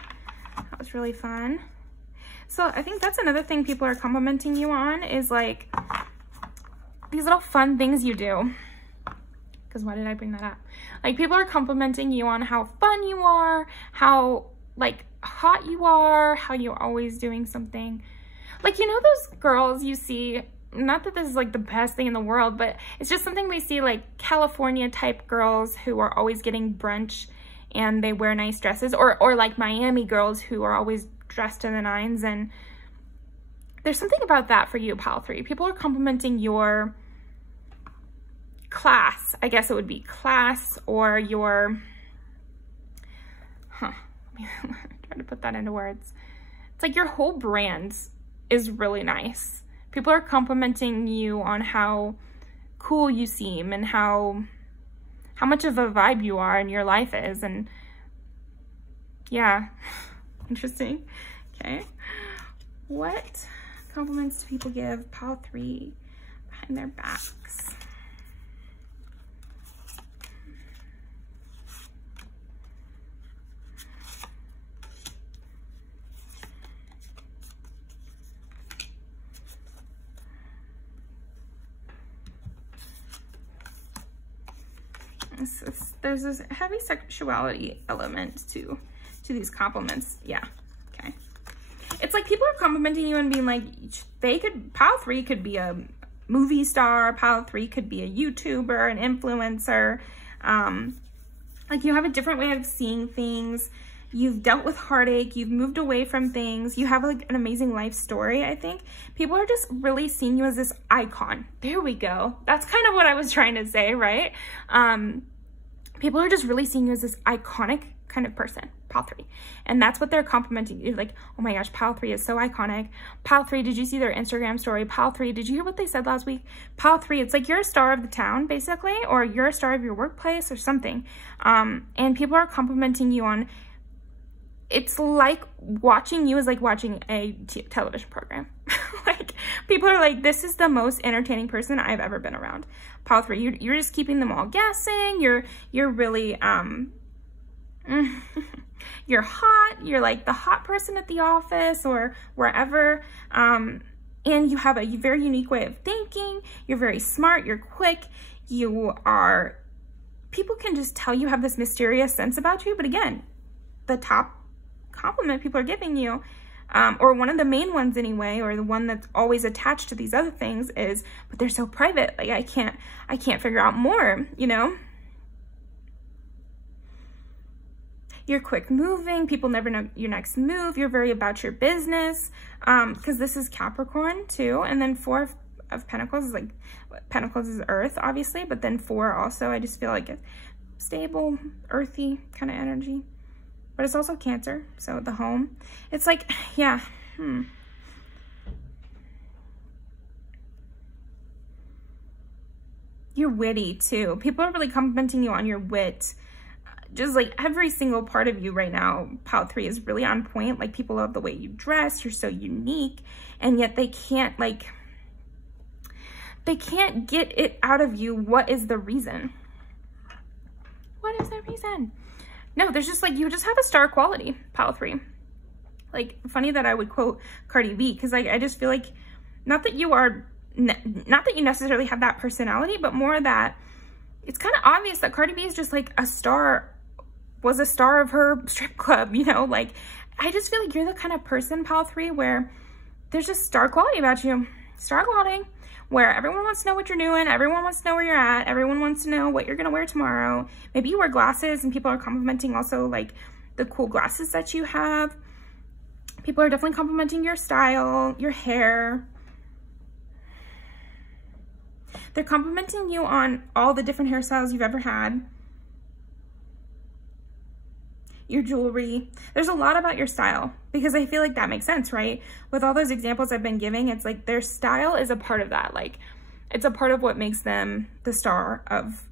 That was really fun. So I think that's another thing people are complimenting you on is like these little fun things you do. Because why did I bring that up? Like people are complimenting you on how fun you are, how like hot you are, how you're always doing something. Like, you know those girls you see, not that this is like the best thing in the world, but it's just something we see, like California type girls who are always getting brunch and they wear nice dresses, or like Miami girls who are always dressed to the nines. And there's something about that for you, pile 3. People are complimenting your class. I guess it would be class, or your, let me try to put that into words. It's like your whole brand is really nice. People are complimenting you on how cool you seem and how much of a vibe you are and your life is. And yeah, interesting. Okay. What compliments do people give pile 3 behind their backs? There's this heavy sexuality element to these compliments. Yeah. Okay. It's like people are complimenting you and being like, pile 3 could be a movie star, pile 3 could be a YouTuber, an influencer. Like you have a different way of seeing things. You've dealt with heartache. You've moved away from things. You have like an amazing life story, I think. People are just really seeing you as this icon. There we go. That's kind of what I was trying to say, right? People are just really seeing you as this iconic kind of person, pile 3. And that's what they're complimenting you. Like, oh my gosh, pile 3 is so iconic. Pile 3, did you see their Instagram story? Pile 3, did you hear what they said last week? Pile 3, it's like you're a star of the town, basically, or you're a star of your workplace or something. And people are complimenting you on, it's like watching you is like watching a television program. Like people are like, this is the most entertaining person I've ever been around. Pile 3, you're just keeping them all guessing. You're really, you're hot. You're like the hot person at the office or wherever. And you have a very unique way of thinking. You're very smart. You're quick. People can just tell you have this mysterious sense about you. But again, the top compliment people are giving you, or one of the main ones anyway, or the one that's always attached to these other things is, but they're so private. Like I can't figure out more, you know? You're quick moving. People never know your next move. You're very about your business, because this is Capricorn too. And then 4 of Pentacles is like, Pentacles is earth, obviously, but then 4 also, I just feel like it's stable, earthy kind of energy. But it's also Cancer, so the home. It's like, yeah, You're witty too. People are really complimenting you on your wit. Just like every single part of you right now, Pile 3 is really on point. Like people love the way you dress. You're so unique. And yet they can't get it out of you. What is the reason? What is the reason? No, there's just like, you just have a star quality, Pile 3. Like, funny that I would quote Cardi B, because like, I just feel like, not that you necessarily have that personality, but more that it's kind of obvious that Cardi B is just like was a star of her strip club, you know? Like, I just feel like you're the kind of person, Pile 3, where there's just star quality about you. Star quality, where everyone wants to know what you're doing, everyone wants to know where you're at, everyone wants to know what you're gonna wear tomorrow. Maybe you wear glasses and people are complimenting also like the cool glasses that you have. People are definitely complimenting your style, your hair. They're complimenting you on all the different hairstyles you've ever had. Your jewelry. There's a lot about your style, because I feel like that makes sense, right? With all those examples I've been giving, it's like their style is a part of that. Like, it's a part of what makes them the star of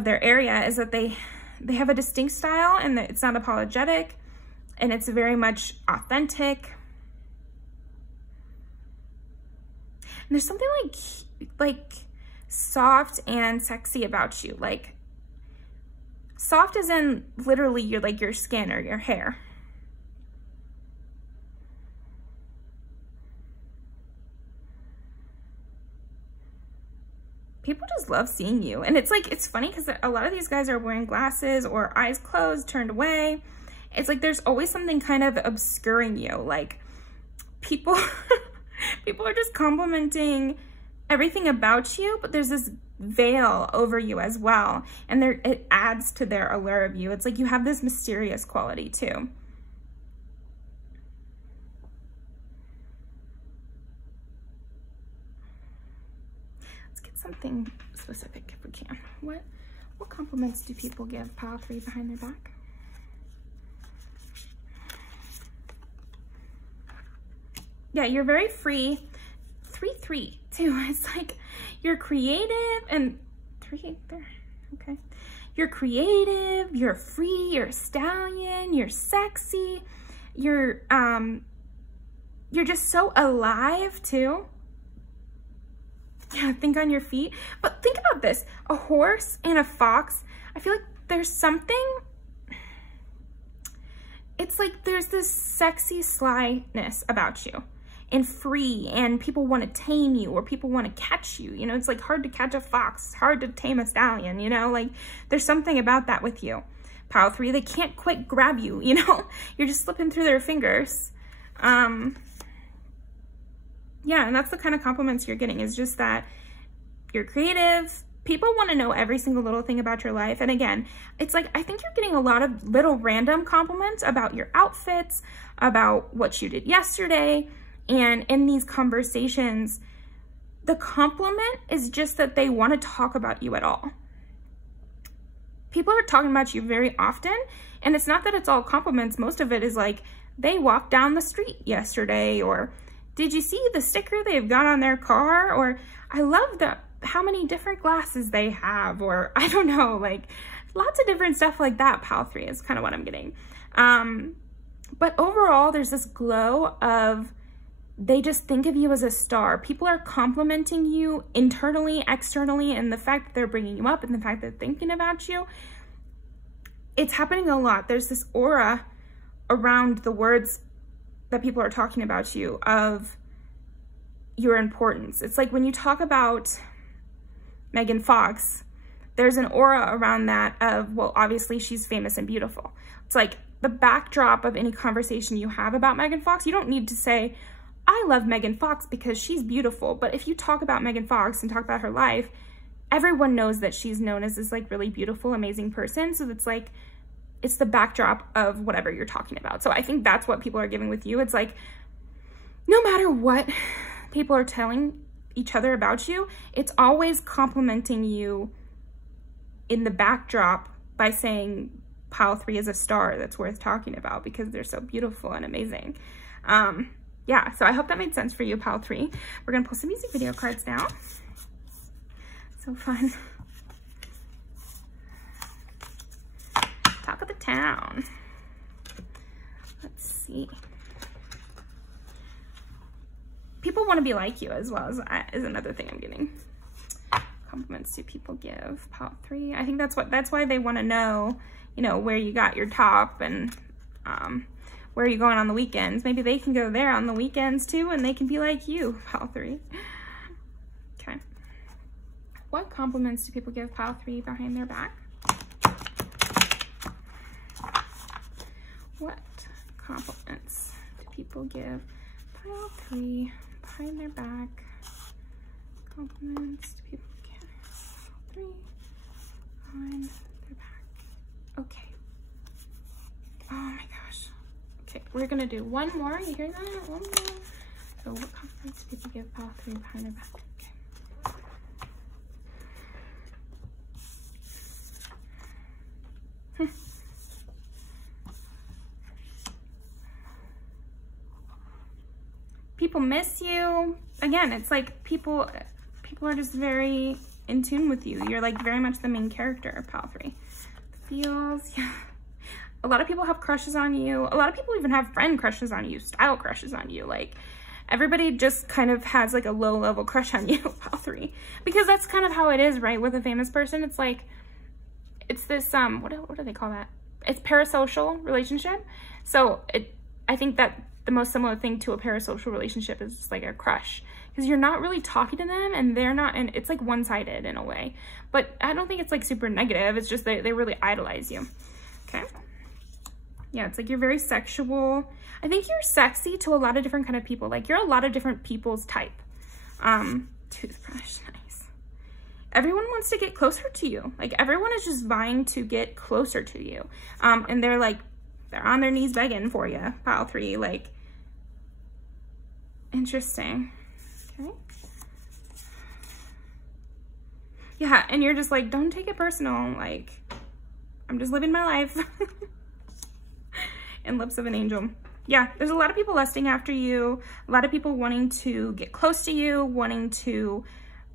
their area, is that they have a distinct style, and it's not apologetic, and it's very much authentic. And there's something like soft and sexy about you. Like, soft as in literally your skin or your hair. People just love seeing you. And it's like, it's funny because a lot of these guys are wearing glasses or eyes closed, turned away. It's like there's always something kind of obscuring you. Like, people people are just complimenting everything about you, but there's this veil over you as well, and it adds to their allure of you. It's like you have this mysterious quality too. Let's get something specific if we can. What compliments do people give Pile 3 behind their back? Yeah, you're very free. 3-3 too. It's like you're creative, and 3 there. Okay. You're creative, you're free, you're a stallion, you're sexy. You're just so alive too. Yeah, think on your feet. But think about this. A horse and a fox. I feel like there's something, it's like there's this sexy slyness about you. And free, and people want to tame you, or people want to catch you. You know, it's like hard to catch a fox, it's hard to tame a stallion, you know? Like, there's something about that with you. Pile 3, they can't quite grab you, you know? You're just slipping through their fingers. Yeah, and that's the kind of compliments you're getting, is just that you're creative. People want to know every single little thing about your life. And again, it's like, I think you're getting a lot of little random compliments about your outfits, about what you did yesterday. And in these conversations, the compliment is just that they want to talk about you at all. People are talking about you very often, and it's not that it's all compliments. Most of it is like, they walked down the street yesterday, or did you see the sticker they've got on their car? Or I love how many different glasses they have, or I don't know, like lots of different stuff like that. Pile 3 is kind of what I'm getting. But overall, there's this glow of, they just think of you as a star. People are complimenting you internally, externally, and the fact that they're bringing you up and the fact that they're thinking about you. It's happening a lot. There's this aura around the words that people are talking about you, of your importance. It's like when you talk about Megan Fox, there's an aura around that of, well, obviously she's famous and beautiful. It's like the backdrop of any conversation you have about Megan Fox. You don't need to say, I love Megan Fox because she's beautiful. But if you talk about Megan Fox and talk about her life, everyone knows that she's known as this like really beautiful, amazing person. So it's like, it's the backdrop of whatever you're talking about. So I think that's what people are giving with you. It's like, no matter what people are telling each other about you, it's always complimenting you in the backdrop by saying pile 3 is a star that's worth talking about because they're so beautiful and amazing. Yeah, so I hope that made sense for you, pile 3. We're gonna pull some music video cards now. So fun. Talk of the town. Let's see. People want to be like you as well is another thing I'm getting. Compliments do people give? Pile 3. I think that's why they want to know, you know, where you got your top and where are you going on the weekends. Maybe they can go there on the weekends too and they can be like you, pile 3. Okay. What compliments do people give pile 3 behind their back? What compliments do people give pile 3 behind their back? Compliments do people give pile 3 behind their back? Okay. Oh my gosh. Okay, we're gonna do one more. You hear that? One more. So what compliments do people give pile 3 behind their back? Okay. People miss you. Again, it's like people are just very in tune with you. You're like very much the main character of pile 3. Feels, yeah. A lot of people have crushes on you. A lot of people even have friend crushes on you, style crushes on you. Like everybody just kind of has like a low level crush on you, pile 3. Because that's kind of how it is, right? With a famous person, it's like, it's this, what do they call that? It's parasocial relationship. So I think that the most similar thing to a parasocial relationship is just like a crush. Because you're not really talking to them and they're not, and it's like one-sided in a way. But I don't think it's like super negative. It's just they really idolize you. Okay. Yeah, it's like you're very sexual. I think you're sexy to a lot of different kind of people. Like you're a lot of different people's type. Toothbrush, nice. Everyone wants to get closer to you. Like everyone is just vying to get closer to you. And they're on their knees begging for you, pile 3. Like, interesting. Okay. Yeah, and you're just like, don't take it personal. Like, I'm just living my life. And lips of an angel. Yeah, there's a lot of people lusting after you. A lot of people wanting to get close to you, wanting to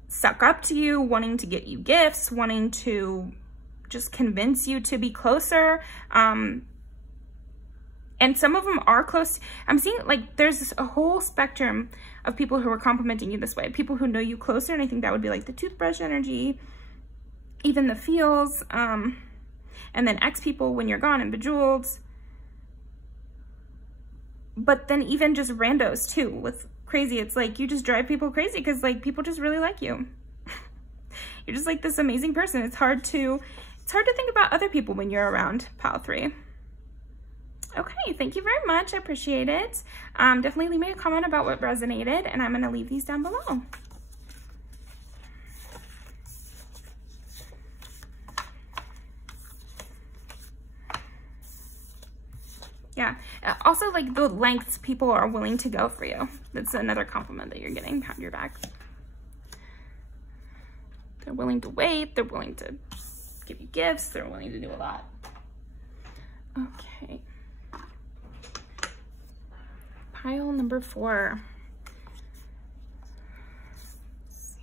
suck up to you, wanting to get you gifts, wanting to just convince you to be closer. And some of them are close. I'm seeing like there's a whole spectrum of people who are complimenting you this way. People who know you closer, and I think that would be like the toothbrush energy, even the feels, and then ex people when you're gone and bejeweled. But then even just randos too with crazy. It's like you just drive people crazy because like people just really like you. You're just like this amazing person. It's hard to think about other people when you're around, pile 3. Okay, thank you very much. I appreciate it. Definitely leave me a comment about what resonated, and I'm going to leave these down below. Yeah. Also, like the lengths people are willing to go for you. That's another compliment that you're getting behind your back. They're willing to wait. They're willing to give you gifts. They're willing to do a lot. Okay. Pile number 4. Let's see.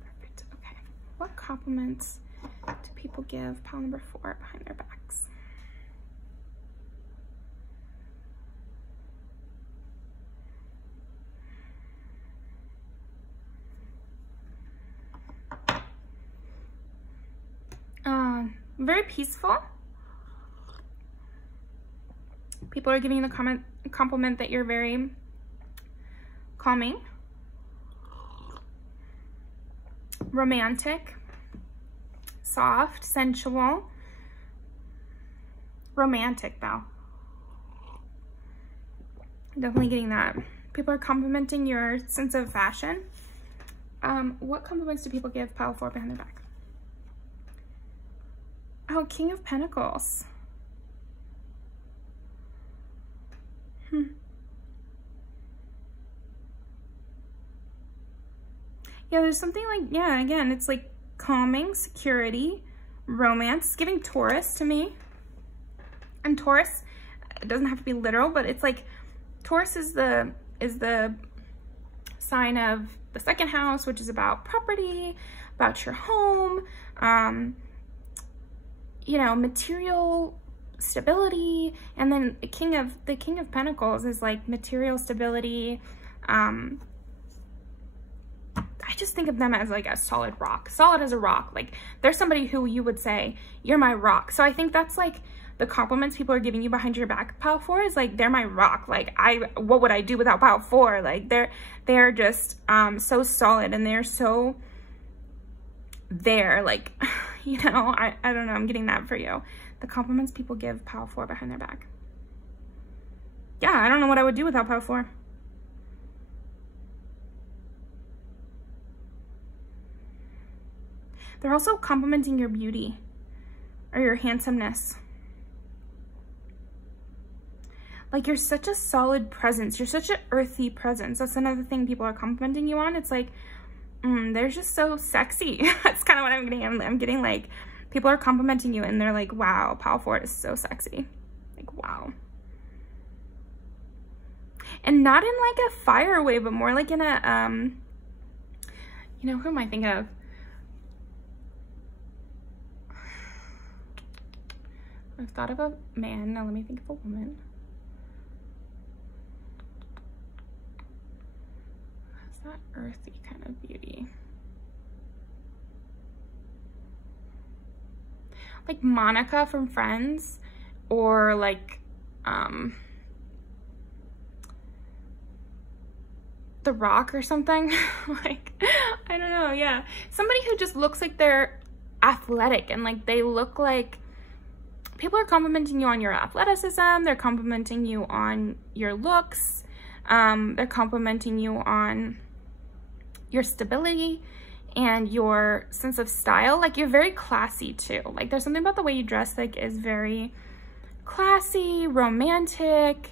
Perfect. Okay. What compliments do people give pile number 4 behind their backs? Very peaceful. People are giving you the compliment that you're very calming, romantic, soft, sensual, romantic though. Definitely getting that. People are complimenting your sense of fashion. What compliments do people give pile 4 behind their back? Oh, King of Pentacles. Yeah, there's something like, yeah, again, it's like calming, security, romance. It's giving Taurus to me. And Taurus, it doesn't have to be literal, but it's like Taurus is the sign of the second house, which is about property, about your home, you know, material stability. And then the King of Pentacles is like material stability. I just think of them as like a solid rock, solid as a rock. Like they're somebody who you would say, you're my rock. So I think that's like the compliments people are giving you behind your back, Pile 4, is like, they're my rock. Like what would I do without Pile 4? Like they're just so solid, and they're so there. Like, you know, I don't know, I'm getting that for you. The compliments people give Pile 4 behind their back. Yeah, I don't know what I would do without Pile 4. They're also complimenting your beauty or your handsomeness. Like, you're such a solid presence. You're such an earthy presence. That's another thing people are complimenting you on. It's like, they're just so sexy. That's kind of what I'm getting. I'm getting like, people are complimenting you and they're like, wow, Pile 4 is so sexy. Like, wow. And not in like a fire way, but more like in a, you know, who am I thinking of? I've thought of a man. Now let me think of a woman. What's that earthy kind of beauty? Like Monica from Friends, or like The Rock or something. Like, I don't know, yeah. Somebody who just looks like they're athletic and like they look like, people are complimenting you on your athleticism. They're complimenting you on your looks. They're complimenting you on your stability and your sense of style. Like, you're very classy too. Like, there's something about the way you dress like is very classy, romantic.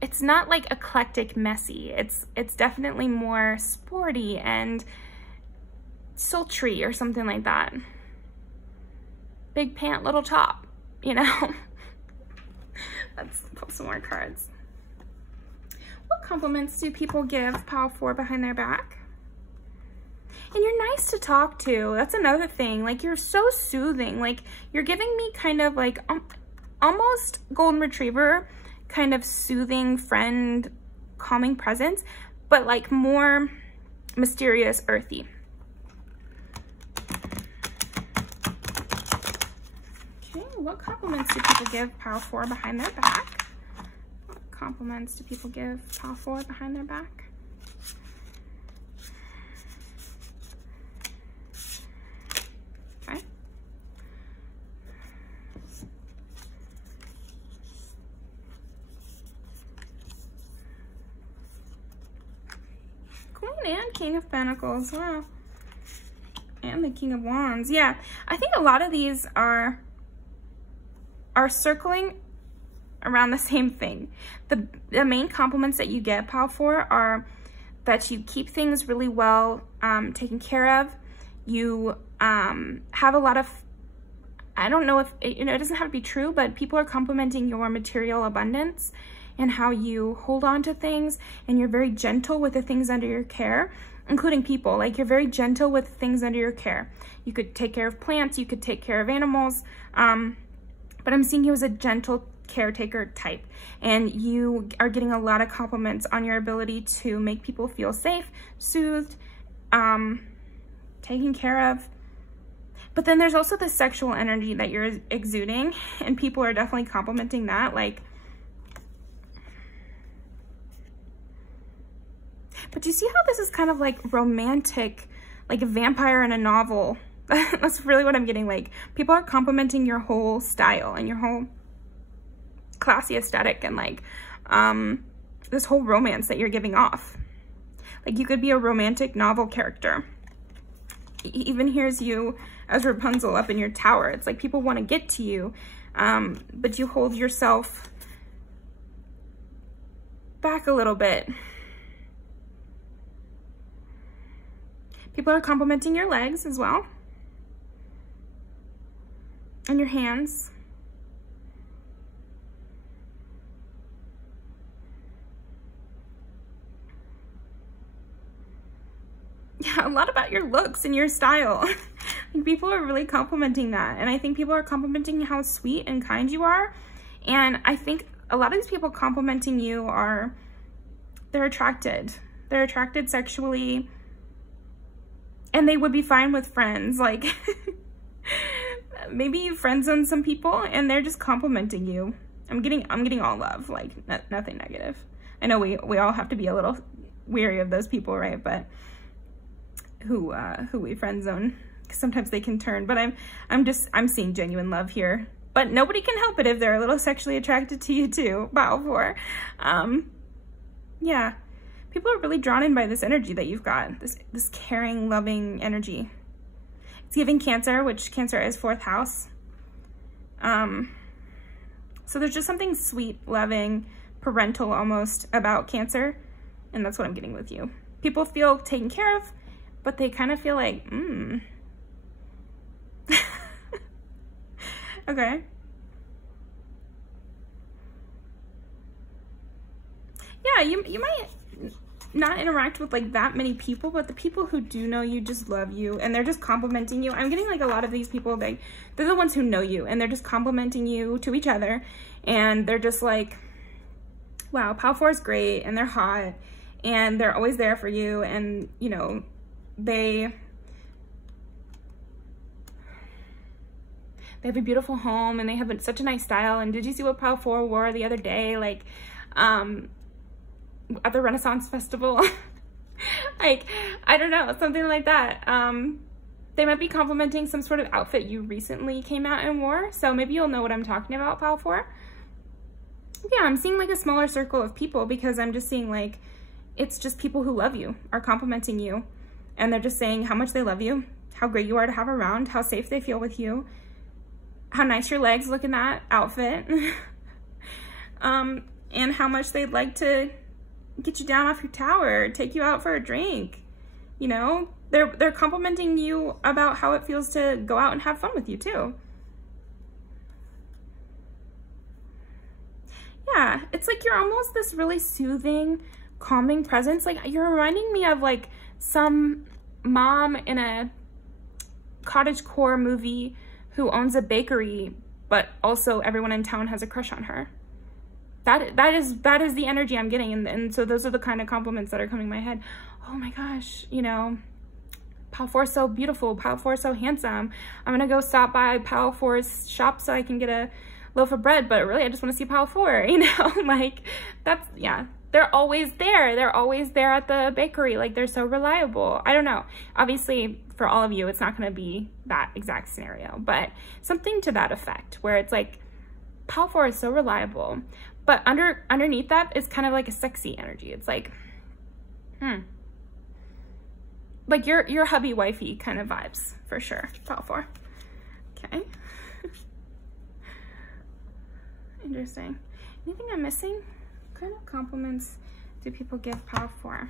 It's not like eclectic, messy. It's definitely more sporty and sultry or something like that. Big pant, little top, you know? Let's pull some more cards. What compliments do people give Pile 4 behind their back? And you're nice to talk to. That's another thing. Like, you're so soothing. Like, you're giving me kind of like almost golden retriever, kind of soothing friend, calming presence, but like more mysterious, earthy. What compliments do people give Pile 4 behind their back? What compliments do people give Pile 4 behind their back? Okay. Queen and King of Pentacles. Wow. And the King of Wands. Yeah, I think a lot of these are circling around the same thing. The main compliments that you get, Pile 4, are that you keep things really well taken care of. You have a lot of, I don't know if, you know, it doesn't have to be true, but people are complimenting your material abundance and how you hold on to things, and you're very gentle with the things under your care, including people. Like, you're very gentle with things under your care. You could take care of plants, you could take care of animals, but I'm seeing you as a gentle caretaker type, and you are getting a lot of compliments on your ability to make people feel safe, soothed, taken care of. But then there's also the sexual energy that you're exuding, and people are definitely complimenting that. Like, but do you see how this is kind of like romantic, like a vampire in a novel? That's really what I'm getting. Like, people are complimenting your whole style and your whole classy aesthetic, and like this whole romance that you're giving off. Like, you could be a romantic novel character. even here's you as Rapunzel up in your tower. It's like people want to get to you, but you hold yourself back a little bit. People are complimenting your legs as well, and your hands. Yeah, a lot about your looks and your style. And people are really complimenting that. And I think people are complimenting how sweet and kind you are. And I think a lot of these people complimenting you they're attracted. They're attracted sexually. And they would be fine with friends. Like, maybe you friend zone some people and they're just complimenting you. I'm getting all love, like nothing negative. I know we all have to be a little weary of those people, right? But who we friend zone, because sometimes they can turn. But I'm seeing genuine love here. But nobody can help it if they're a little sexually attracted to you too. Pile 4. Yeah, people are really drawn in by this energy that you've got. This caring, loving energy. It's giving Cancer, which Cancer is 4th house. So there's just something sweet, loving, parental almost about Cancer, and that's what I'm getting with you. People feel taken care of, but they kind of feel like, okay. Yeah, you might not interact with like that many people, but the people who do know you just love you, and they're just complimenting you. I'm getting like a lot of these people, they're the ones who know you, and they're just complimenting you to each other, and they're just like, wow, Pile 4 is great, and they're hot, and they're always there for you, and you know, they have a beautiful home, and they have such a nice style. And did you see what Pile 4 wore the other day? Like, at the Renaissance Festival. Like, I don't know, something like that. They might be complimenting some sort of outfit you recently came out and wore, so maybe you'll know what I'm talking about, Pile 4. Yeah, I'm seeing like a smaller circle of people, because I'm just seeing like, it's just people who love you are complimenting you, and they're just saying how much they love you, how great you are to have around, how safe they feel with you, how nice your legs look in that outfit, and how much they'd like to get you down off your tower, take you out for a drink. You know, they're complimenting you about how it feels to go out and have fun with you too. Yeah, it's like you're almost this really soothing, calming presence. Like, you're reminding me of like some mom in a cottagecore movie who owns a bakery, but also everyone in town has a crush on her. That is the energy I'm getting, and so those are the kind of compliments that are coming in my head. Oh my gosh, you know, Pile 4 is so beautiful, Pile 4 is so handsome. I'm gonna go stop by Pile 4's shop so I can get a loaf of bread, but really I just want to see Pile 4, you know? Like, that's, yeah, they're always there. They're always there at the bakery. Like, they're so reliable. I don't know. Obviously, for all of you, it's not gonna be that exact scenario, but something to that effect, where it's like, Pile 4 is so reliable. But underneath that is kind of like a sexy energy. It's like, like your hubby wifey kind of vibes for sure. Pile 4. Okay. Interesting. Anything I'm missing? What kind of compliments do people give Pile 4?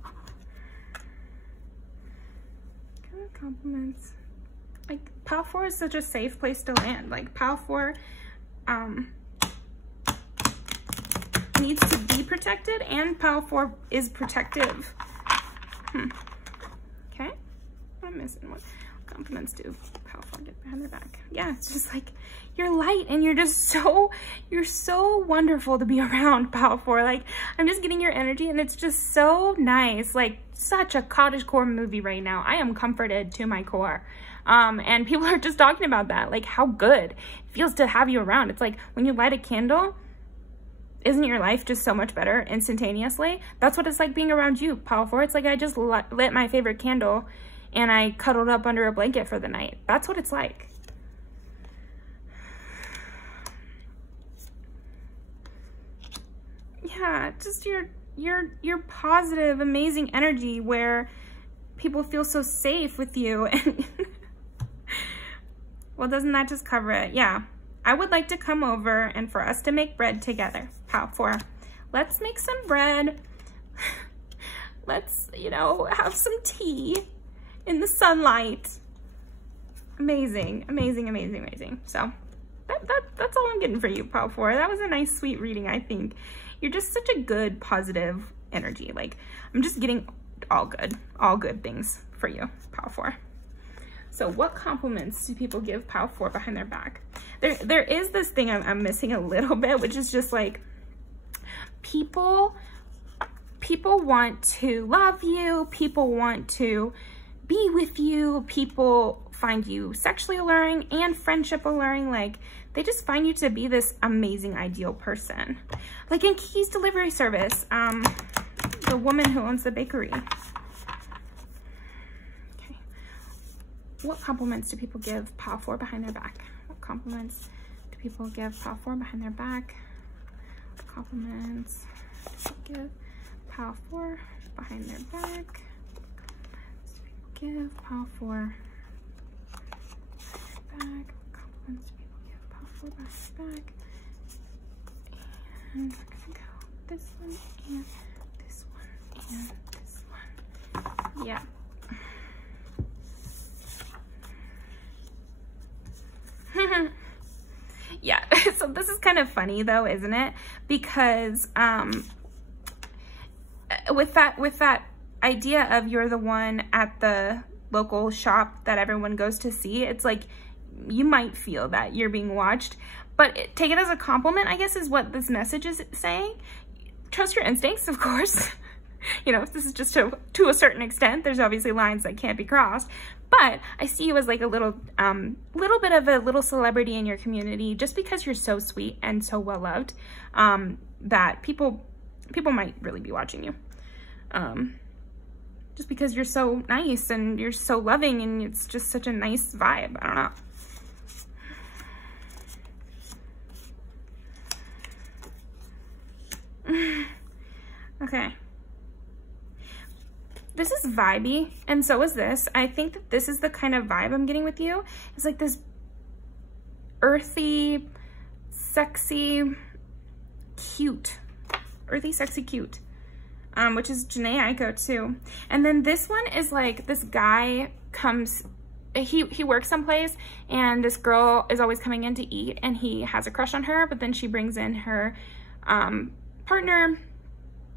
What kind of compliments? Like, Pile 4 is such a safe place to land. Like, Pile 4, needs to be protected, and Pile 4 is protective. Okay, I'm missing what compliments do Pile 4 get behind their back. Yeah, it's just like, you're light, and you're so wonderful to be around, Pile 4. Like, I'm just getting your energy, and it's just so nice. Like, such a cottagecore movie right now. I am comforted to my core. And people are just talking about that, like how good it feels to have you around. It's like when you light a candle, isn't your life just so much better instantaneously? That's what it's like being around you, Pile 4. It's like I just lit my favorite candle and I cuddled up under a blanket for the night. That's what it's like. Yeah, just your positive, amazing energy where people feel so safe with you. And well, doesn't that just cover it? Yeah. I would like to come over and for us to make bread together. Pile 4. Let's make some bread. Let's, you know, have some tea in the sunlight. Amazing, amazing, amazing, amazing. So that's all I'm getting for you, Pile 4. That was a nice, sweet reading, I think. You're just such a good, positive energy. Like, I'm just getting all good things for you, Pile 4. So what compliments do people give Pile 4 behind their back? There is this thing I'm missing a little bit, which is just like, people want to love you, people want to be with you, people find you sexually alluring and friendship alluring. Like, they just find you to be this amazing, ideal person. Like in Kiki's delivery service, the woman who owns the bakery. Okay. What compliments do people give Pile 4 behind their back? What compliments do people give Pile 4 behind their back? What compliments do people give Pile 4 behind their back? Give Pile 4 back. Compliments people give Pile 4 behind their back. And we're gonna go this one and this one and this one. Yeah. Yeah. So this is kind of funny though, isn't it? Because with that idea of you're the one at the local shop that everyone goes to see, it's like you might feel that you're being watched, but take it as a compliment, I guess, is what this message is saying. Trust your instincts, of course. You know, this is just to a certain extent. There's obviously lines that can't be crossed, but I see you as like a little bit of a little celebrity in your community, just because you're so sweet and so well loved, that people might really be watching you. Just because you're so nice and you're so loving and it's just such a nice vibe. I don't know. Okay. This is vibey, and so is this. I think that this is the kind of vibe I'm getting with you. It's like this earthy, sexy, cute. Earthy, sexy, cute. Which is Janae Aiko too. And then this one is like, this guy comes, he works someplace, and this girl is always coming in to eat, and he has a crush on her, but then she brings in her partner,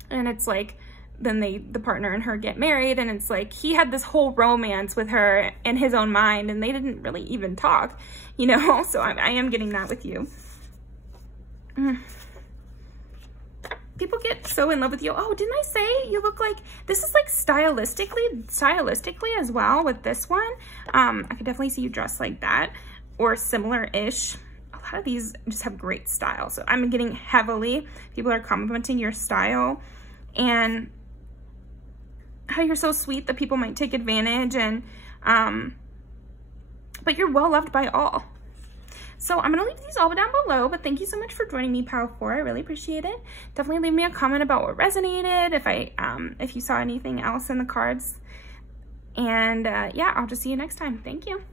and it's like, then the partner and her get married, and it's like he had this whole romance with her in his own mind, and they didn't really even talk, you know? So I am getting that with you. People get so in love with you. Oh, didn't I say you look like, this is like stylistically as well with this one. I could definitely see you dressed like that or similar-ish. A lot of these just have great style. So I'm getting heavily, people are complimenting your style and how you're so sweet that people might take advantage, and but you're well loved by all. So I'm gonna leave these all down below, but thank you so much for joining me, Pile 4. I really appreciate it. Definitely leave me a comment about what resonated, if you saw anything else in the cards. And yeah, I'll just see you next time. Thank you.